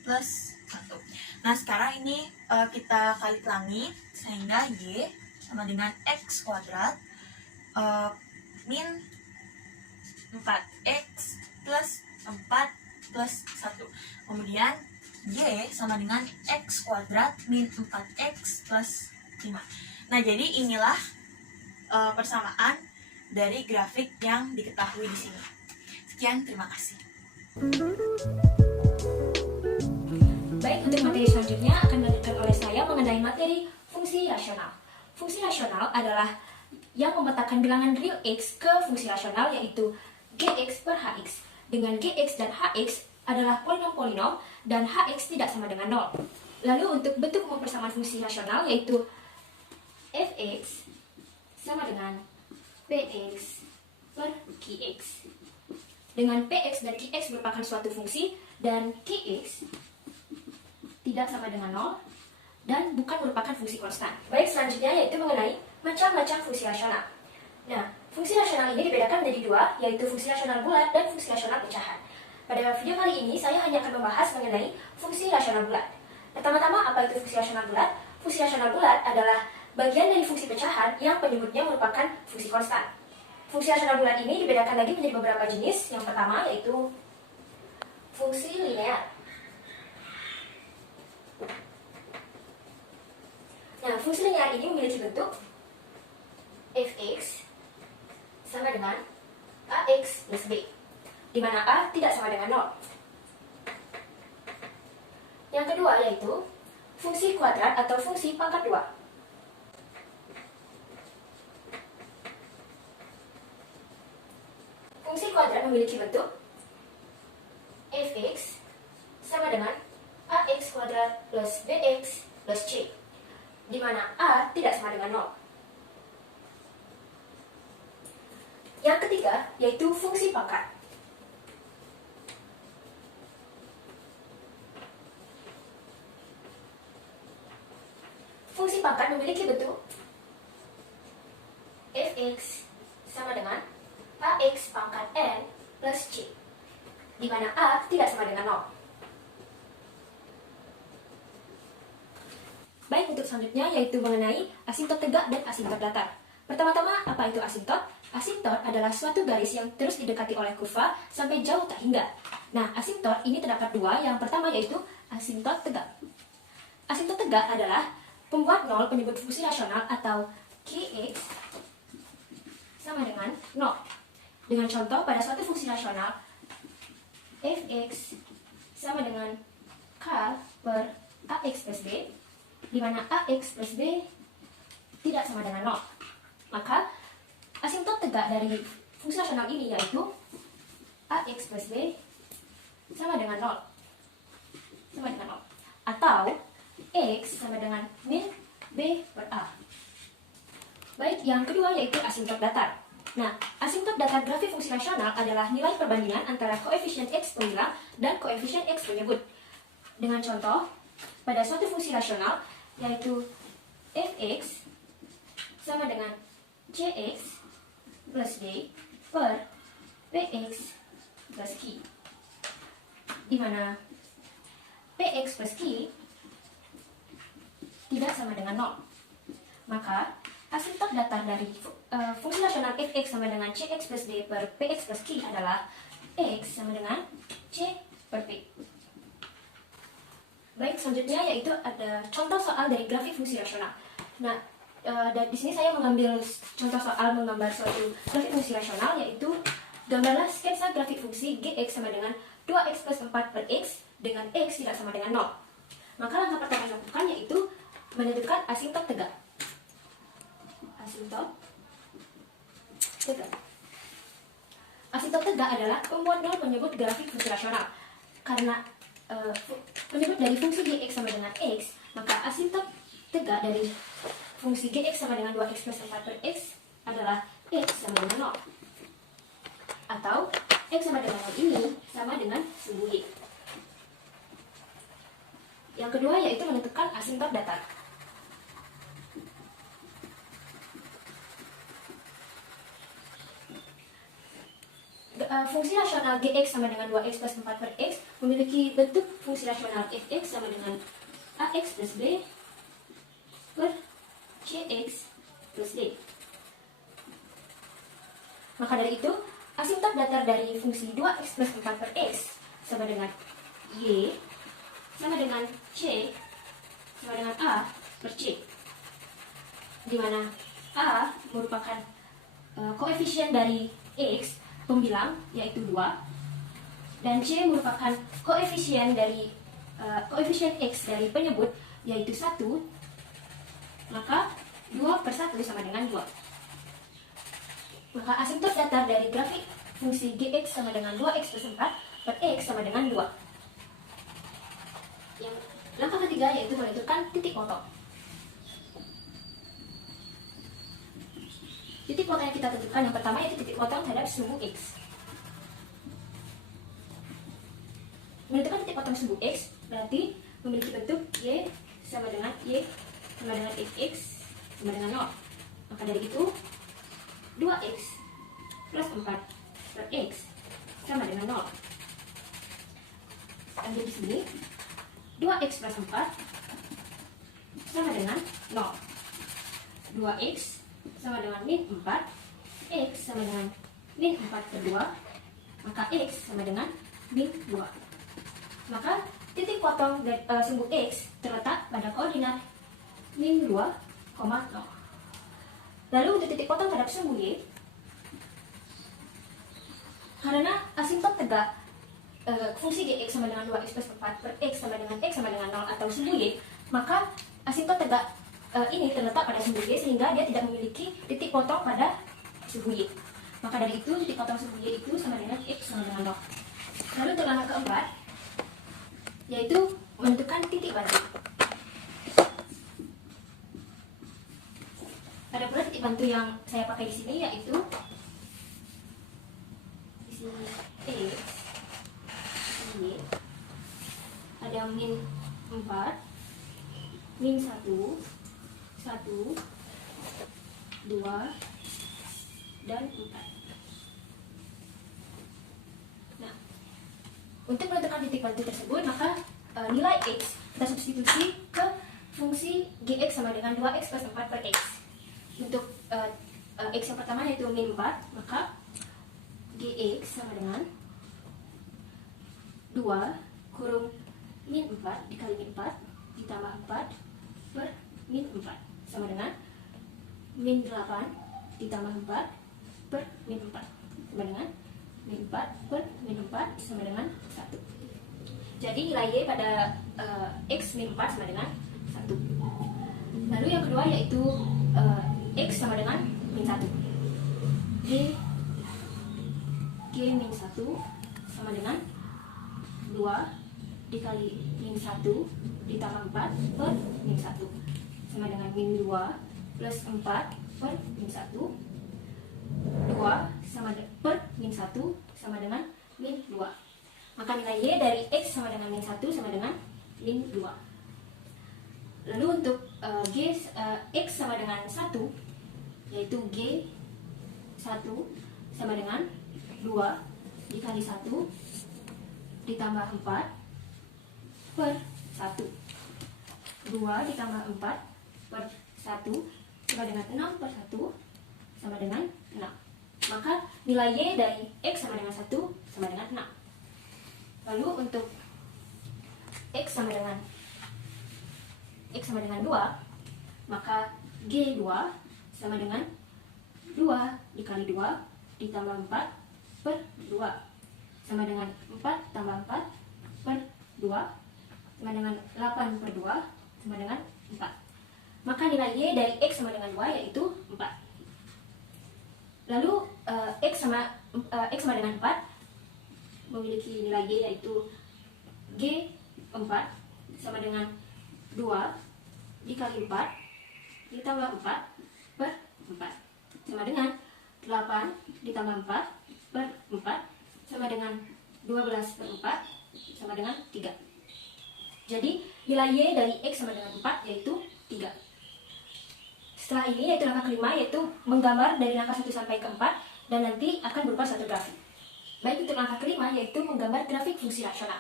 plus 1. Nah, sekarang ini kita kali pelangi sehingga Y sama dengan X kuadrat min 4X plus 4 plus 1. Kemudian Y sama dengan X kuadrat min 4X plus 5. Nah, jadi inilah persamaan dari grafik yang diketahui di sini. Sekian, terima kasih. Baik, untuk materi selanjutnya akan dilanjutkan oleh saya mengenai materi fungsi rasional. Fungsi rasional adalah yang memetakan bilangan real X ke fungsi rasional yaitu Gx per Hx. Dengan Gx dan Hx adalah polinom-polinom dan Hx tidak sama dengan 0. Lalu untuk bentuk persamaan fungsi rasional yaitu Fx sama dengan Px per Qx. Dengan Px dan Qx merupakan suatu fungsi dan Kx tidak sama dengan 0 dan bukan merupakan fungsi konstan. Baik, selanjutnya yaitu mengenai macam-macam fungsi rasional. Nah, fungsi rasional ini dibedakan menjadi dua, yaitu fungsi rasional bulat dan fungsi rasional pecahan. Pada video kali ini, saya hanya akan membahas mengenai fungsi rasional bulat. Pertama-tama, apa itu fungsi rasional bulat? Fungsi rasional bulat adalah bagian dari fungsi pecahan yang penyebutnya merupakan fungsi konstan. Fungsi rasional bulat ini dibedakan lagi menjadi beberapa jenis. Yang pertama yaitu fungsi linear. Nah, fungsi linear ini memiliki bentuk fx sama dengan ax plus b, di mana a tidak sama dengan 0. Yang kedua yaitu fungsi kuadrat atau fungsi pangkat 2. Fungsi kuadrat memiliki bentuk fx sama dengan ax kuadrat plus bx plus c, di mana a tidak sama dengan 0. Yang ketiga yaitu fungsi pangkat. Fungsi pangkat memiliki bentuk fx sama dengan ax pangkat n plus c, di mana a tidak sama dengan 0. Baik, untuk selanjutnya yaitu mengenai asintot tegak dan asintot datar. Pertama-tama, apa itu asintot? Asintot adalah suatu garis yang terus didekati oleh kurva sampai jauh tak hingga. Nah, asintot ini terdapat dua. Yang pertama yaitu asintot tegak. Asintot tegak adalah pembuat nol penyebut fungsi rasional atau Kx sama dengan 0. Dengan contoh pada suatu fungsi rasional fx sama dengan k per ax plus b, di mana ax plus b tidak sama dengan 0. Maka asintot tegak dari fungsi rasional ini yaitu ax plus b sama dengan 0. Sama dengan 0. Atau x sama dengan min b per a. Baik, yang kedua yaitu asintot datar. Nah, asintot datar grafik fungsi rasional adalah nilai perbandingan antara koefisien x pembilang dan koefisien x penyebut. Dengan contoh, pada suatu fungsi rasional yaitu fx sama dengan cx plus d per px plus q, di mana px plus q tidak sama dengan 0. Maka asintot datar dari fungsi rasional fx sama dengan cx plus d per px plus q adalah x sama dengan c per p. Baik, selanjutnya yaitu ada contoh soal dari grafik fungsi rasional. Nah, dan di sini saya mengambil contoh soal menggambar suatu grafik fungsi rasional, yaitu gambarlah sketsa grafik fungsi gx sama dengan 2x plus 4 per x dengan x tidak sama dengan 0. Maka langkah pertama yang dilakukan yaitu menentukan asintot tegak. Asintot tegak. Asintot tegak adalah pembuat nol penyebut grafik fungsi rasional. Karena penyebut dari fungsi gx sama dengan x, maka asintot tegak dari fungsi gx sama dengan 2x plus 4 per x adalah x sama dengan 0. Atau x sama dengan 0 ini sama dengan sumbu y. Yang kedua yaitu menentukan asintot datar. Fungsi rasional gx sama dengan 2x plus 4 per x memiliki bentuk fungsi rasional fx sama dengan ax plus b per cx plus d. Maka dari itu, asintot datar dari fungsi 2x plus 4 per x sama dengan y sama dengan c sama dengan a per c, di mana a merupakan koefisien dari x pembilang yaitu 2, dan c merupakan koefisien dari koefisien x dari penyebut yaitu 1. Maka 2 per 1 sama dengan 2. Maka asintot datar dari grafik fungsi gx sama dengan 2x plus 4 per x sama dengan 2. Yang langkah ketiga yaitu menentukan titik potong. Titik potong yang kita tentukan yang pertama yaitu titik potong terhadap sumbu x. menentukan titik potong sumbu X berarti memiliki bentuk Y sama dengan Y sama dengan X sama dengan 0. Maka dari itu 2X plus 4 per X sama dengan 0. Lanjut di sini 2X plus 4 sama dengan 0. 2X sama dengan min 4, X sama dengan min 4 per 2, maka X sama dengan min 2. Maka titik potong sumbu X terletak pada koordinat min 2, 0. Lalu untuk titik potong terhadap sumbu Y, karena asimptot tegak fungsi Gx sama dengan 2x plus 4 per x sama dengan 0 atau sumbu Y, maka asimptot tegak ini terletak pada sumbu Y sehingga dia tidak memiliki titik potong pada sumbu Y. Maka dari itu titik potong sumbu Y itu sama dengan x sama dengan 0. Lalu untuk langkah keempat, yaitu menentukan titik bantu. Ada pula titik bantu yang saya pakai di sini, yaitu di sini x, y, ada min 4, min 1, 1, 2, dan 4. Nah, untuk menentukan titik bantu tersebut, maka nilai x kita substitusi ke fungsi gx sama dengan 2x plus 4 per x. Untuk x yang pertama yaitu min 4, maka gx sama dengan 2 kurung min 4 dikali min 4 ditambah 4 per min 4 sama dengan min 8 ditambah 4 per min 4 sama dengan min 4 per min 4 sama dengan 1. Jadi nilai Y pada x min 4 sama dengan 1. Lalu yang kedua yaitu x sama dengan min 1. G min 1 sama dengan 2 dikali min 1 ditambah 4 per min 1 sama dengan min 2 plus 4 per min 1. 2 sama per min 1 sama dengan min 2. Maka nilai Y dari x sama dengan min 1 sama dengan min 2. Lalu untuk x sama dengan 1, yaitu G 1 sama dengan 2 dikali 1 ditambah 4 per 1. 2 ditambah 4 per 1 sama dengan 6 per 1 sama dengan 6. Maka nilai Y dari x sama dengan 1 sama dengan 6. Lalu untuk x sama dengan 2, maka G2 sama dengan 2 dikali 2 ditambah 4 per 2 sama dengan 4 tambah 4 per 2 sama dengan 8 per 2 sama dengan 4. Maka nilai Y dari x sama dengan 2 yaitu 4. Lalu x sama dengan 4 memiliki nilai Y yaitu G4 sama dengan 2 dikali 4 ditambah 4 per 4 sama dengan 8 ditambah 4 per 4 sama dengan 12 per 4 sama dengan 3. Jadi nilai Y dari x sama dengan 4 yaitu 3. Setelah ini yaitu langkah kelima, yaitu menggambar dari langkah 1 sampai ke 4 dan nanti akan berupa satu grafik. Baik, untuk langkah kelima yaitu menggambar grafik fungsi rasional.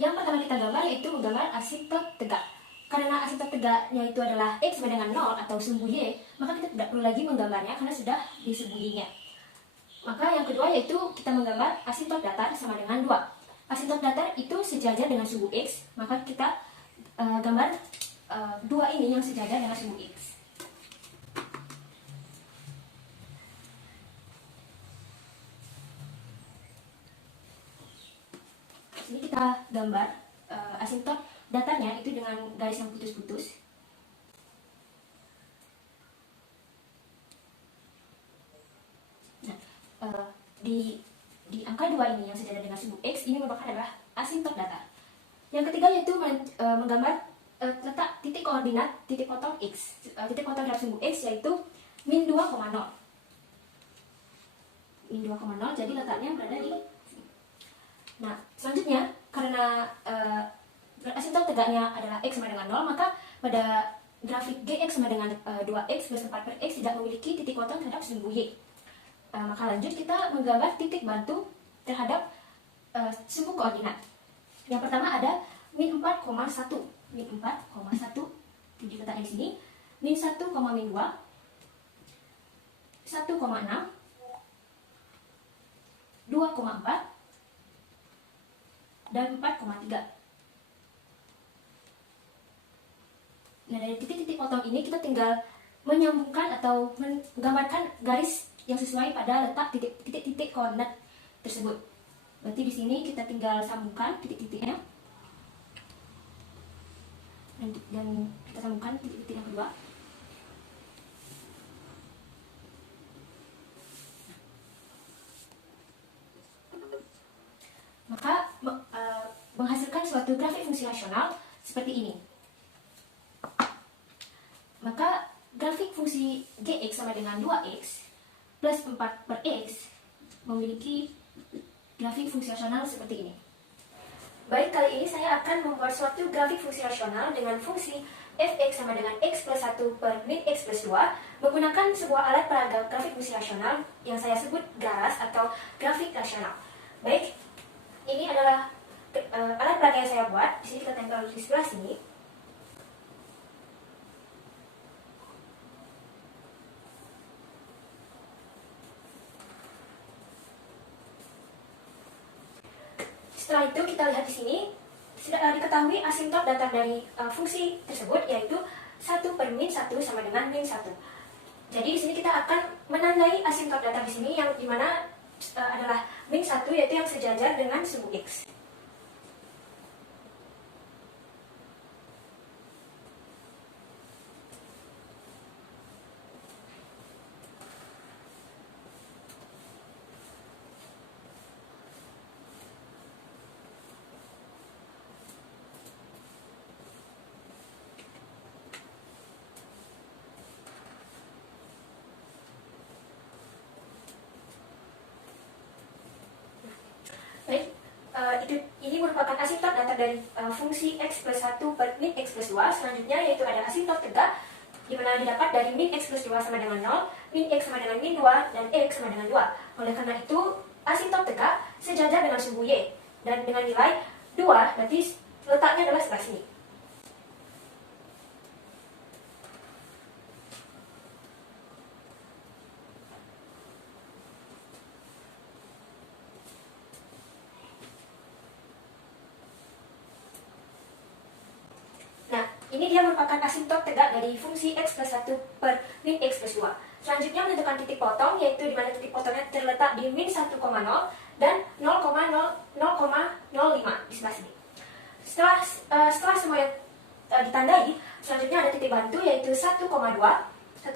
Yang pertama kita gambar yaitu menggambar asimptot tegak. Karena asimptot tegaknya itu adalah x sama dengan 0 atau sumbu Y, maka kita tidak perlu lagi menggambarnya karena sudah di sumbu Y-nya. Maka yang kedua yaitu kita menggambar asimptot datar sama dengan 2. Asimptot datar itu sejajar dengan sumbu x, maka kita gambar 2 ini yang sejajar dengan sumbu x. Ini kita gambar asimptot datarnya itu dengan garis yang putus-putus. Nah, di angka 2 ini yang sejajar dengan sumbu x ini merupakan adalah asimptot datar. Yang ketiga yaitu menggambar letak titik koordinat titik potong x. Titik potong dari sumbu x yaitu min 2,0. Min 2,0 jadi letaknya berada di sini. Nah, selanjutnya karena asimtot tegaknya adalah X sama dengan 0, maka pada grafik Gx sama dengan 2X plus 4 per X tidak memiliki titik potong terhadap sumbu Y. Maka lanjut kita menggambar titik bantu terhadap sumbu koordinat. Yang pertama ada min 4,1, min 4,1 diletakkan di sini, min 1, min 2, 1,6, dan 4,3. Nah, dari titik-titik potong ini kita tinggal menyambungkan atau menggambarkan garis yang sesuai pada letak titik-titik koordinat tersebut. Berarti di sini kita tinggal sambungkan titik-titiknya. Dan kita sambungkan titik-titik yang kedua. Maka menghasilkan suatu grafik fungsi rasional seperti ini. Maka grafik fungsi Gx sama dengan 2x plus 4 per x memiliki grafik fungsi rasional seperti ini. Baik, kali ini saya akan membuat suatu grafik fungsi rasional dengan fungsi fx sama dengan x plus 1 per min x plus 2 menggunakan sebuah alat peraga grafik fungsi rasional yang saya sebut garas atau grafik rasional. Baik, ini adalah alat peraga yang saya buat. Di sini kita tempel di sebelah sini. Setelah itu kita lihat di sini sudah diketahui asimtot datar dari fungsi tersebut, yaitu 1 per min 1 sama dengan min 1. Jadi di sini kita akan menandai asimtot datar di sini yang dimana adalah min 1, yaitu yang sejajar dengan sumbu x. Baik, ini merupakan asimtot datar dari fungsi x plus 1 per min x plus 2. Selanjutnya yaitu ada asimtot tegak, di mana didapat dari min x plus 2 sama dengan 0, min x sama dengan min 2, dan x sama dengan 2. Oleh karena itu, asimtot tegak sejajar dengan sumbu y, dan dengan nilai 2, berarti letaknya adalah sebelah sini. Nah, ini dia merupakan asimtot tegak dari fungsi x plus 1 per min x plus 2. Selanjutnya menentukan titik potong, yaitu di mana titik potongnya terletak di min 1,0 dan 0,05 di sebelah sini. Setelah semua yang ditandai, selanjutnya ada titik bantu, yaitu 1,2, 3,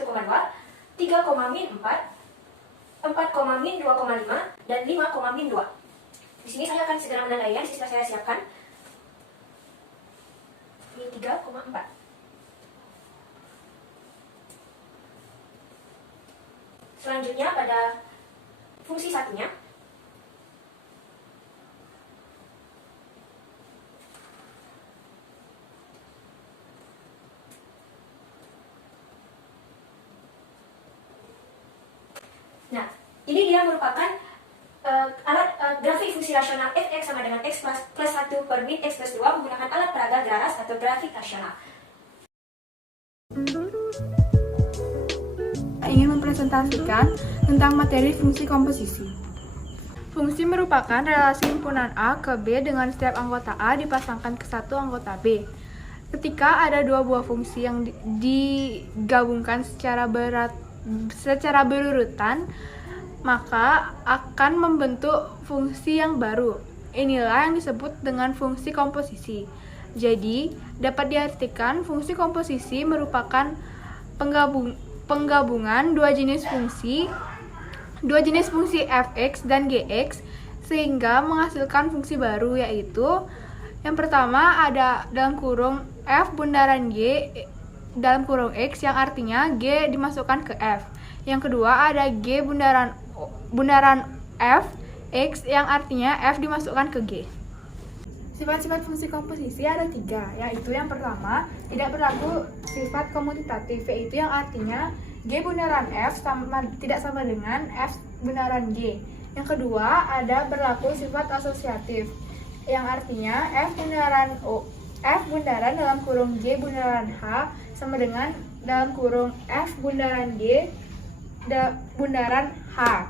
min 4, 4, min 2,5, dan 5, min 2. Di sini saya akan segera menandainya, di sini saya siapkan. Min 3,4. Selanjutnya pada fungsi satunya, nah ini dia merupakan alat grafik fungsi rasional fx sama dengan x plus 1 per min x plus 2 menggunakan alat peraga garas atau grafik rasional. Ingin mempresentasikan tentang materi fungsi komposisi. Fungsi merupakan relasi himpunan A ke B dengan setiap anggota A dipasangkan ke satu anggota B. Ketika ada dua buah fungsi yang digabungkan secara berurutan, maka akan membentuk fungsi yang baru. Inilah yang disebut dengan fungsi komposisi. Jadi, dapat diartikan fungsi komposisi merupakan penggabungan dua jenis fungsi fx dan gx sehingga menghasilkan fungsi baru, yaitu yang pertama ada dalam kurung f bundaran g dalam kurung x yang artinya g dimasukkan ke f. Yang kedua ada g bundaran f x yang artinya f dimasukkan ke g. Sifat-sifat fungsi komposisi ada 3, yaitu yang pertama, tidak berlaku sifat komutatif, yaitu yang artinya G bundaran F tidak sama dengan F bundaran G. Yang kedua, ada berlaku sifat asosiatif, yang artinya F bundaran dalam kurung G bundaran H sama dengan dalam kurung F bundaran G bundaran H.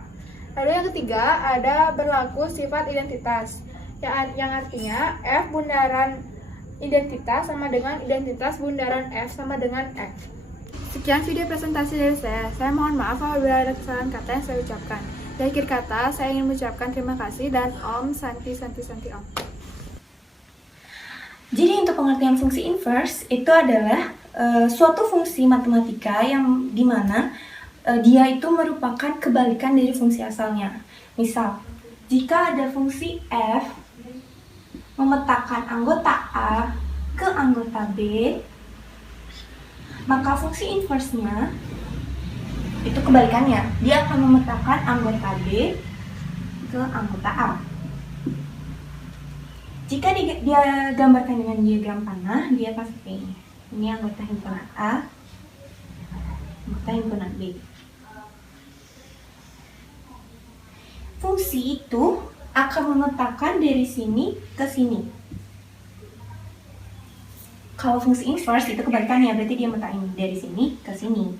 Lalu yang ketiga, ada berlaku sifat identitas, yang artinya F bundaran identitas sama dengan identitas bundaran F sama dengan F. Sekian video presentasi dari saya. Saya mohon maaf apabila ada kesalahan kata yang saya ucapkan. Di akhir kata, saya ingin mengucapkan terima kasih dan Om Santi Om. Jadi untuk pengertian fungsi inverse itu adalah suatu fungsi matematika yang dimana dia itu merupakan kebalikan dari fungsi asalnya. Misal, jika ada fungsi f memetakan anggota A ke anggota B, maka fungsi inverse-nya itu kebalikannya. Dia akan memetakan anggota B ke anggota A. Jika dia gambarkan dengan diagram panah, dia akan seperti ini. Ini anggota himpunan A, anggota himpunan B. Fungsi itu akan memetakan dari sini ke sini. Kalau fungsi inverse itu kebalikannya, berarti dia metakin dari sini ke sini.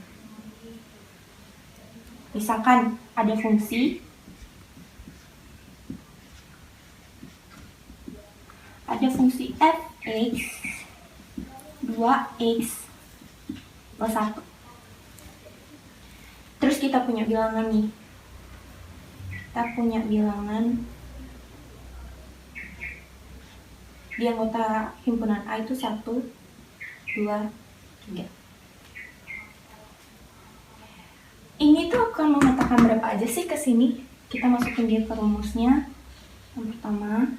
Misalkan ada fungsi fx 2x plus 1. Terus kita punya bilangan nih. Kita punya bilangan di anggota himpunan A itu 1, 2, 3. Ini tuh akan memetakan berapa aja sih ke sini? Kita masukin dia ke rumusnya. Yang pertama,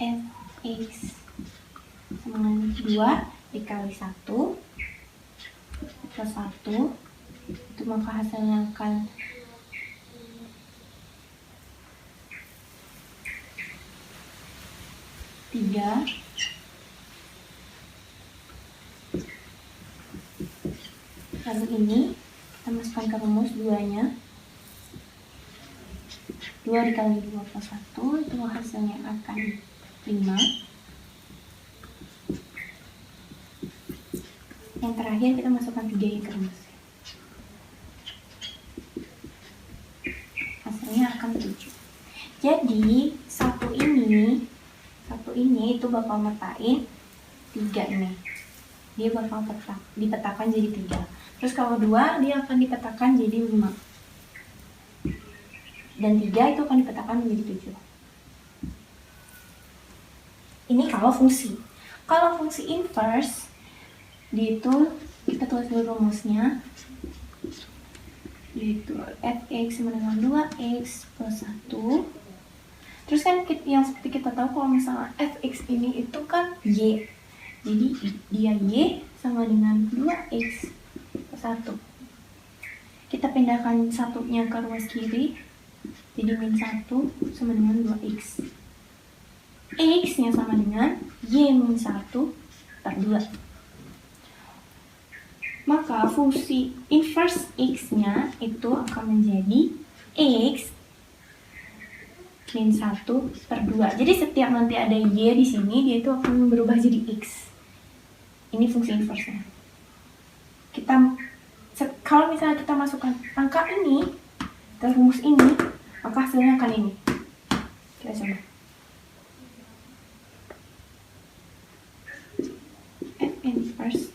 fx sama dengan 2 dikali 1 plus 1, itu maka hasilnya akan 3. Lalu ini kita masukkan ke rumus 2-nya. 2 dikali 2 plus 1, itu hasilnya akan 5. Yang terakhir kita masukkan 3 ke rumus. Hasilnya akan 7. Jadi satu ini itu bakal metain 3 ini. Dia bakal dipetakan jadi 3. Terus kalau 2 dia akan dipetakan jadi 5. Dan 3 itu akan dipetakan menjadi 7. Ini kalau fungsi. Kalau fungsi inverse, itu kita tulis dulu rumusnya, yaitu fx sama dengan 2x plus 1. Terus kan yang seperti kita tahu kalau misalnya fx ini itu kan y. Jadi dia y sama dengan 2x plus 1. Kita pindahkan satunya ke ruas kiri, jadi min 1 sama dengan 2x. X-nya sama dengan y min 1 per 2. Maka fungsi inverse x-nya itu akan menjadi x min 1 per 2. Jadi setiap nanti ada y di sini, dia itu akan berubah jadi x. Ini fungsi inverse-nya. Kalau misalnya kita masukkan angka ini ke rumus ini, maka hasilnya akan ini. Kita coba. F inverse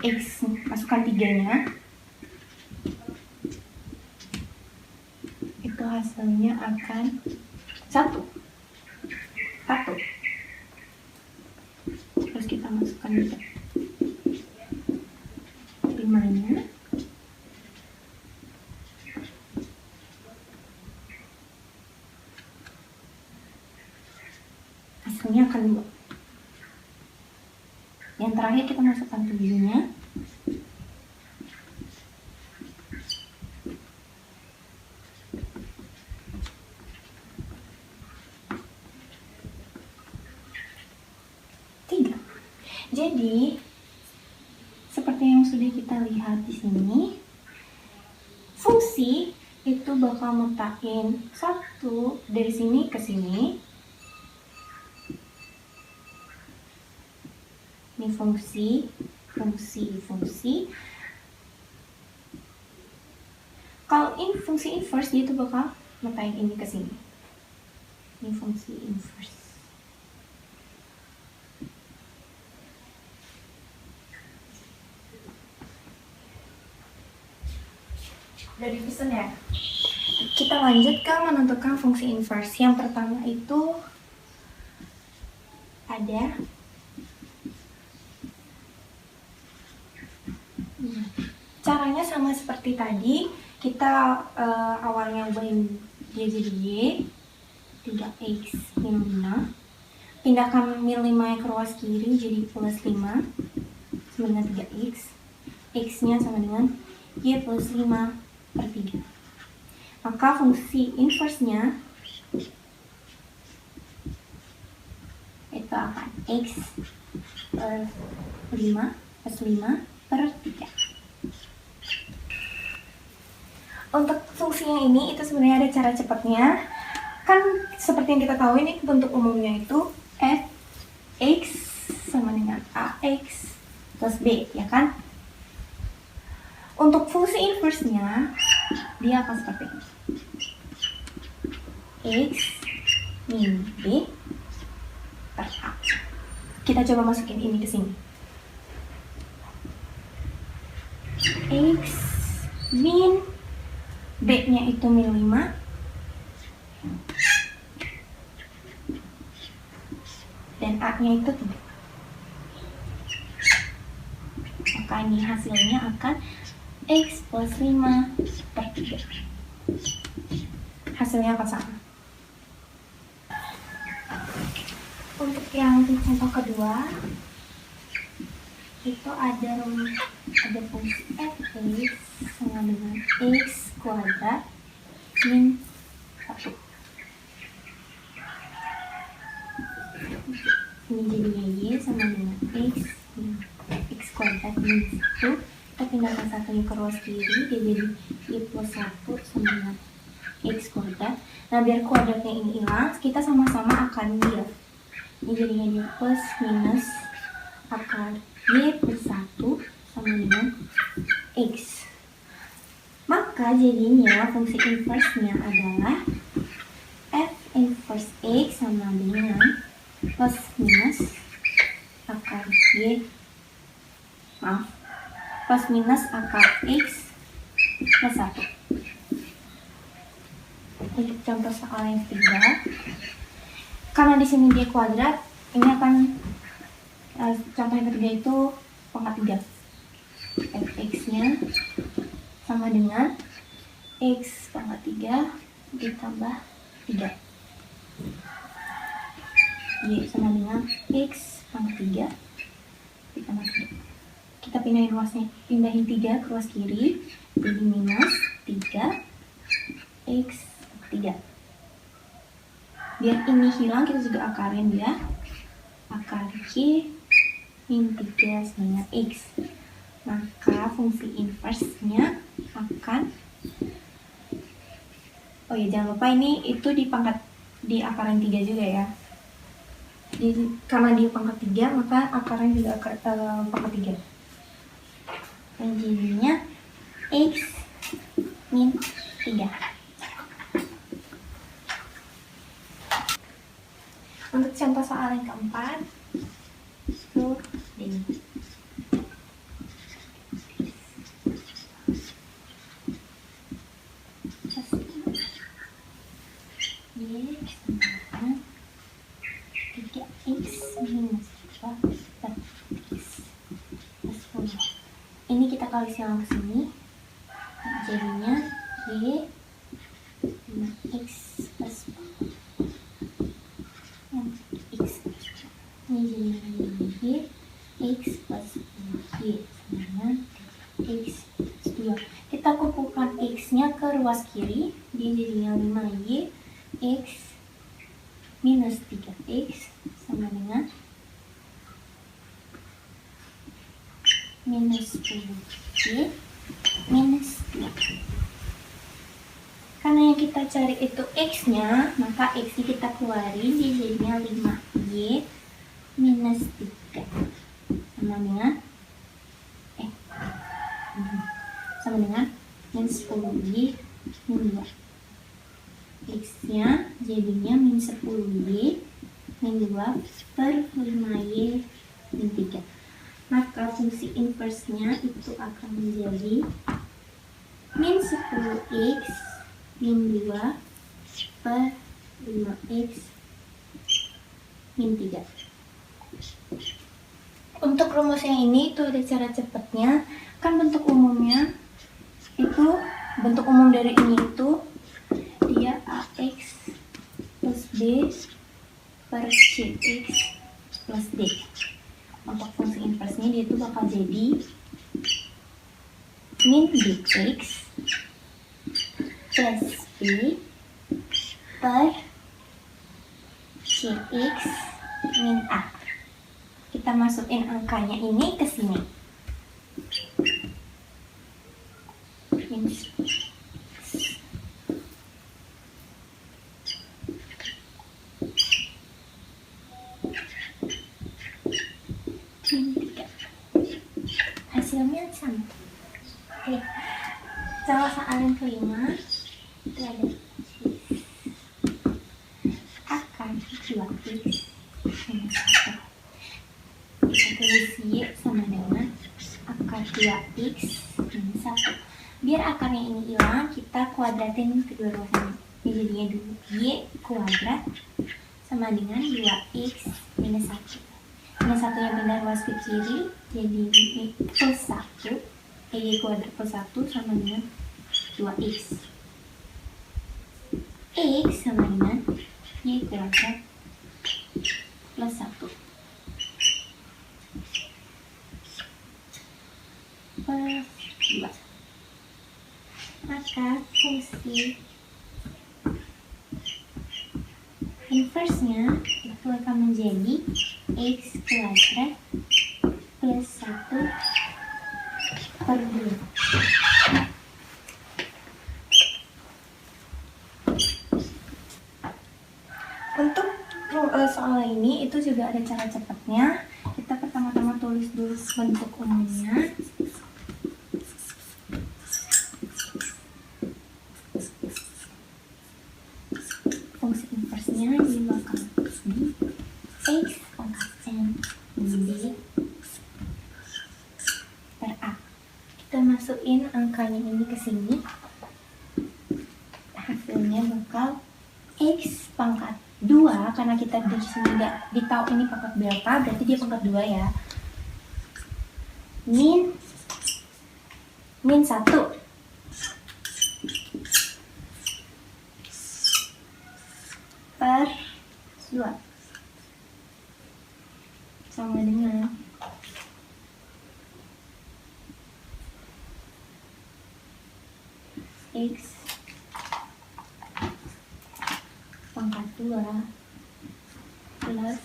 x masukkan 3-nya, itu hasilnya akan 1. Terus kita masukkan 5-nya, hasilnya akan 2. Yang terakhir kita masukkan 7-nya, Jadi, seperti yang sudah kita lihat di sini, fungsi itu bakal metakin satu dari sini ke sini. Ini fungsi. Kalau ini fungsi inverse, dia tuh bakal metakin ini ke sini. Ini fungsi inverse. Udah dipesan ya? Kita lanjut ke menentukan fungsi inverse. Yang pertama itu ada caranya sama seperti tadi. Kita awalnya ubahin dia jadi Y, 3x min 5. Pindahkan min 5 ke ruas kiri jadi plus 5 sama dengan 3x. X nya sama dengan Y plus 5 per 3. Maka fungsi inverse-nya itu akan X per 5 plus 5 per 3. Untuk fungsi yang ini itu sebenarnya ada cara cepatnya. Kan seperti yang kita tahu, ini bentuk umumnya itu f(x) sama dengan ax plus b, ya kan? Untuk fungsi inverse-nya, dia akan seperti ini. X min b per a. Kita coba masukin ini ke sini. X min b-nya itu min 5. Dan a-nya itu 3. Maka ini hasilnya akan X plus 5 per 3. Hasilnya akan sama. Untuk yang contoh kedua, itu ada fungsi f(x) sama dengan x kuadrat min 1. Ini jadinya y sama dengan x kuadrat min 1. Kita pindahkan satunya ke ruas kiri, dia jadi y plus 1 sama dengan x kuadrat. Nah, biar kuadratnya ini hilang, kita sama-sama akarin dia. Ini jadinya dia plus minus akar y plus 1 sama dengan x. Maka jadinya fungsi inverse-nya adalah f inverse x sama dengan plus minus akar plus minus akar x plus 1. Untuk contoh soal yang ketiga, karena di sini dia kuadrat, ini akan contoh yang ketiga itu pangkat 3. Fx-nya sama dengan x pangkat 3 ditambah 3. Y sama dengan x pangkat 3 ditambah 3. Kita pindahin 3 ke ruas kiri, jadi minus 3 x 3. Biar ini hilang, kita juga akarin ya. Akar y min 3 sama dengan x. Maka fungsi inverse-nya akan, oh ya jangan lupa ini itu di akaran 3 juga ya. Karena di pangkat 3, maka akarnya juga pangkat 3. Dan jadinya x min 3. Untuk contoh soal yang keempat, itu ini. Ini kita kali silang ke sini, jadinya y x plus x. Ini jadinya y x plus y sama x plus 2. Kita kumpulkan x-nya ke ruas kiri, dia jadinya 5y x minus 3x sama dengan minus 10Y minus 2. Karena yang kita cari itu X-nya, maka X-nya kita keluarin, jadinya 5Y minus 3 sama dengan minus 10Y min 2. X-nya jadinya min 10Y min 2 per 5Y min 3. Maka fungsi inverse-nya itu akan menjadi min 10X min 2 per 5X min 3. Untuk rumus yang ini itu ada cara cepatnya. Kan bentuk umumnya itu, bentuk umum dari ini itu dia AX plus B per CX plus D. Untuk fungsi inversenya dia itu bakal jadi min DX plus B per CX min A. Kita masukin angkanya ini ke sini. Min hasilnya sama. Oke. Cara soal yang kelima itu ada akan 2X minus 1. Kita tulis Y sama dengan akar 2X minus 1. Biar akarnya ini hilang, kita kuadratin kedua-duanya. Jadinya 2Y kuadrat sama dengan 2X minus 1. Minus 1 yang pindah ruas ke kiri, jadi plus 1. Y kuadrat plus 1 sama dengan 2X. X sama dengan Y kuadrat plus 1 per 2. Maka fungsi inverse-nya itu akan menjadi X kuadrat plus 1 per 2. Untuk soal ini itu juga ada cara cepatnya. Kita pertama-tama tulis dulu bentuk umumnya. Fungsi inversenya di belakang ini X pangkat N B per A. Kita masukin angkanya ini ke sini. Hasilnya bakal X pangkat 2, karena kita di sini nggak ditahu ini pangkat berapa, berarti dia pangkat 2 ya. Min 1 per 2 sama dengan X pangkat 2 plus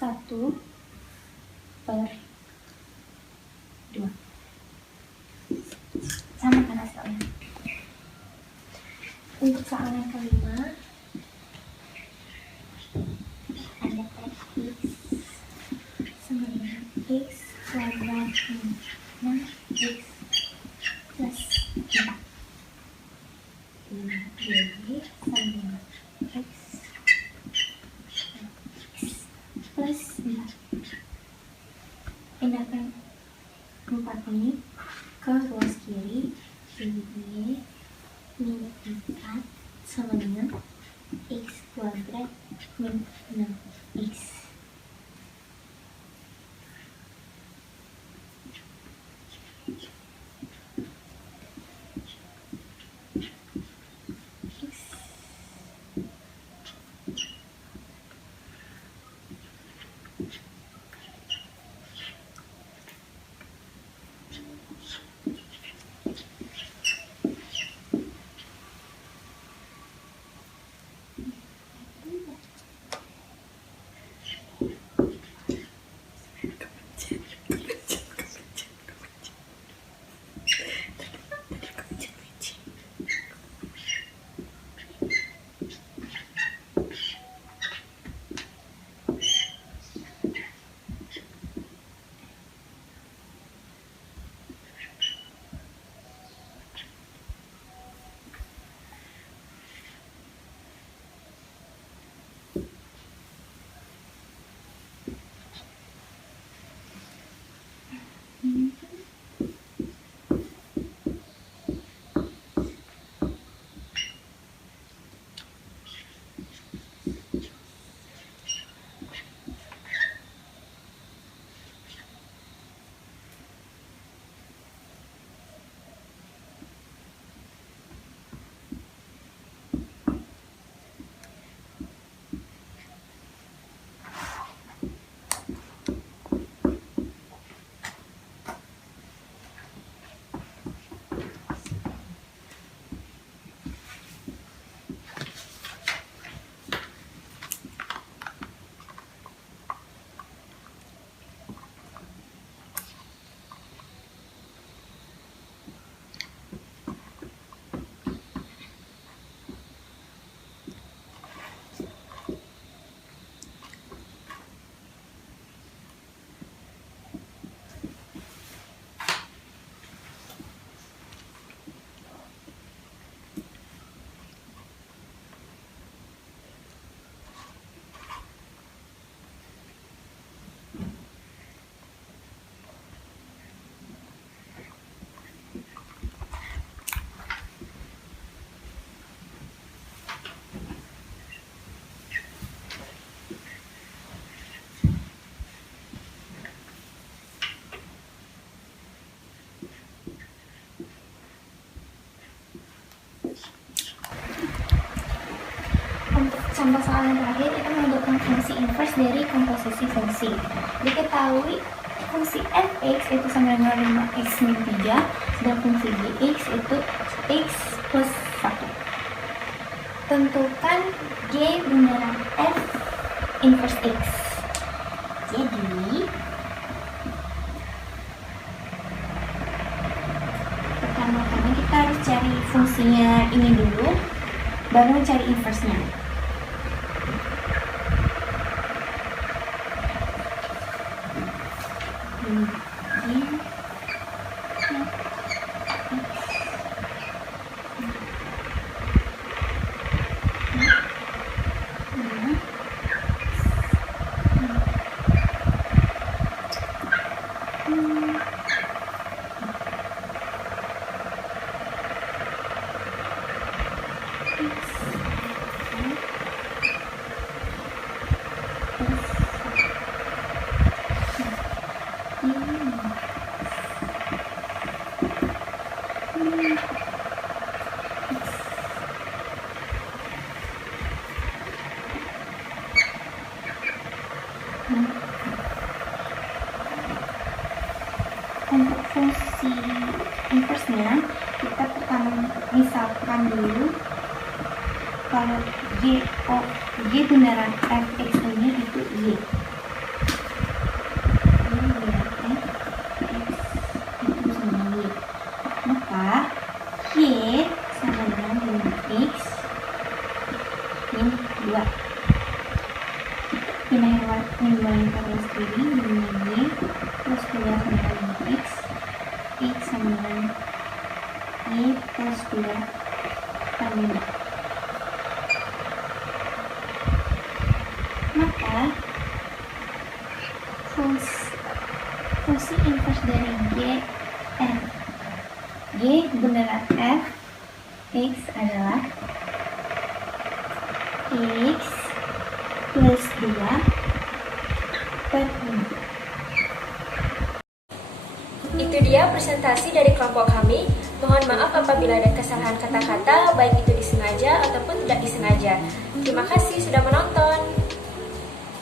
1 per 2. Sama kan hasilnya. Untuk soal yang kelima ada X sama dengan X kuadrat min X plus 4. Jadi sama dengan X plus 4. Pindahkan 4 ini ke ruas kiri, jadi min 4 sama dengan X kuadrat min 6X. soal yang terakhir kita menentukan fungsi inverse dari komposisi fungsi. Diketahui fungsi fx itu sama dengan 5x min 3, dan fungsi gx itu x plus 1. Tentukan g bundaran f inverse x. Jadi pertama-tama kita harus cari fungsinya ini dulu, baru cari inverse-nya. Untuk fungsi inverse-nya, kita pertama misalkan dulu kalau g bundaran fx ini itu y. Itu sama y. Maka y sama dengan 5x min 2. Pindahin yang pada kiri, y plus 2 sama dengan x sama dengan y plus 2 tambah 2. Maka fungsi inverse dari g bundaran f x adalah x plus 2 per 5. Itu dia presentasi dari kelompok kami. Mohon maaf apabila ada kesalahan kata-kata, baik itu disengaja ataupun tidak disengaja. Terima kasih sudah menonton.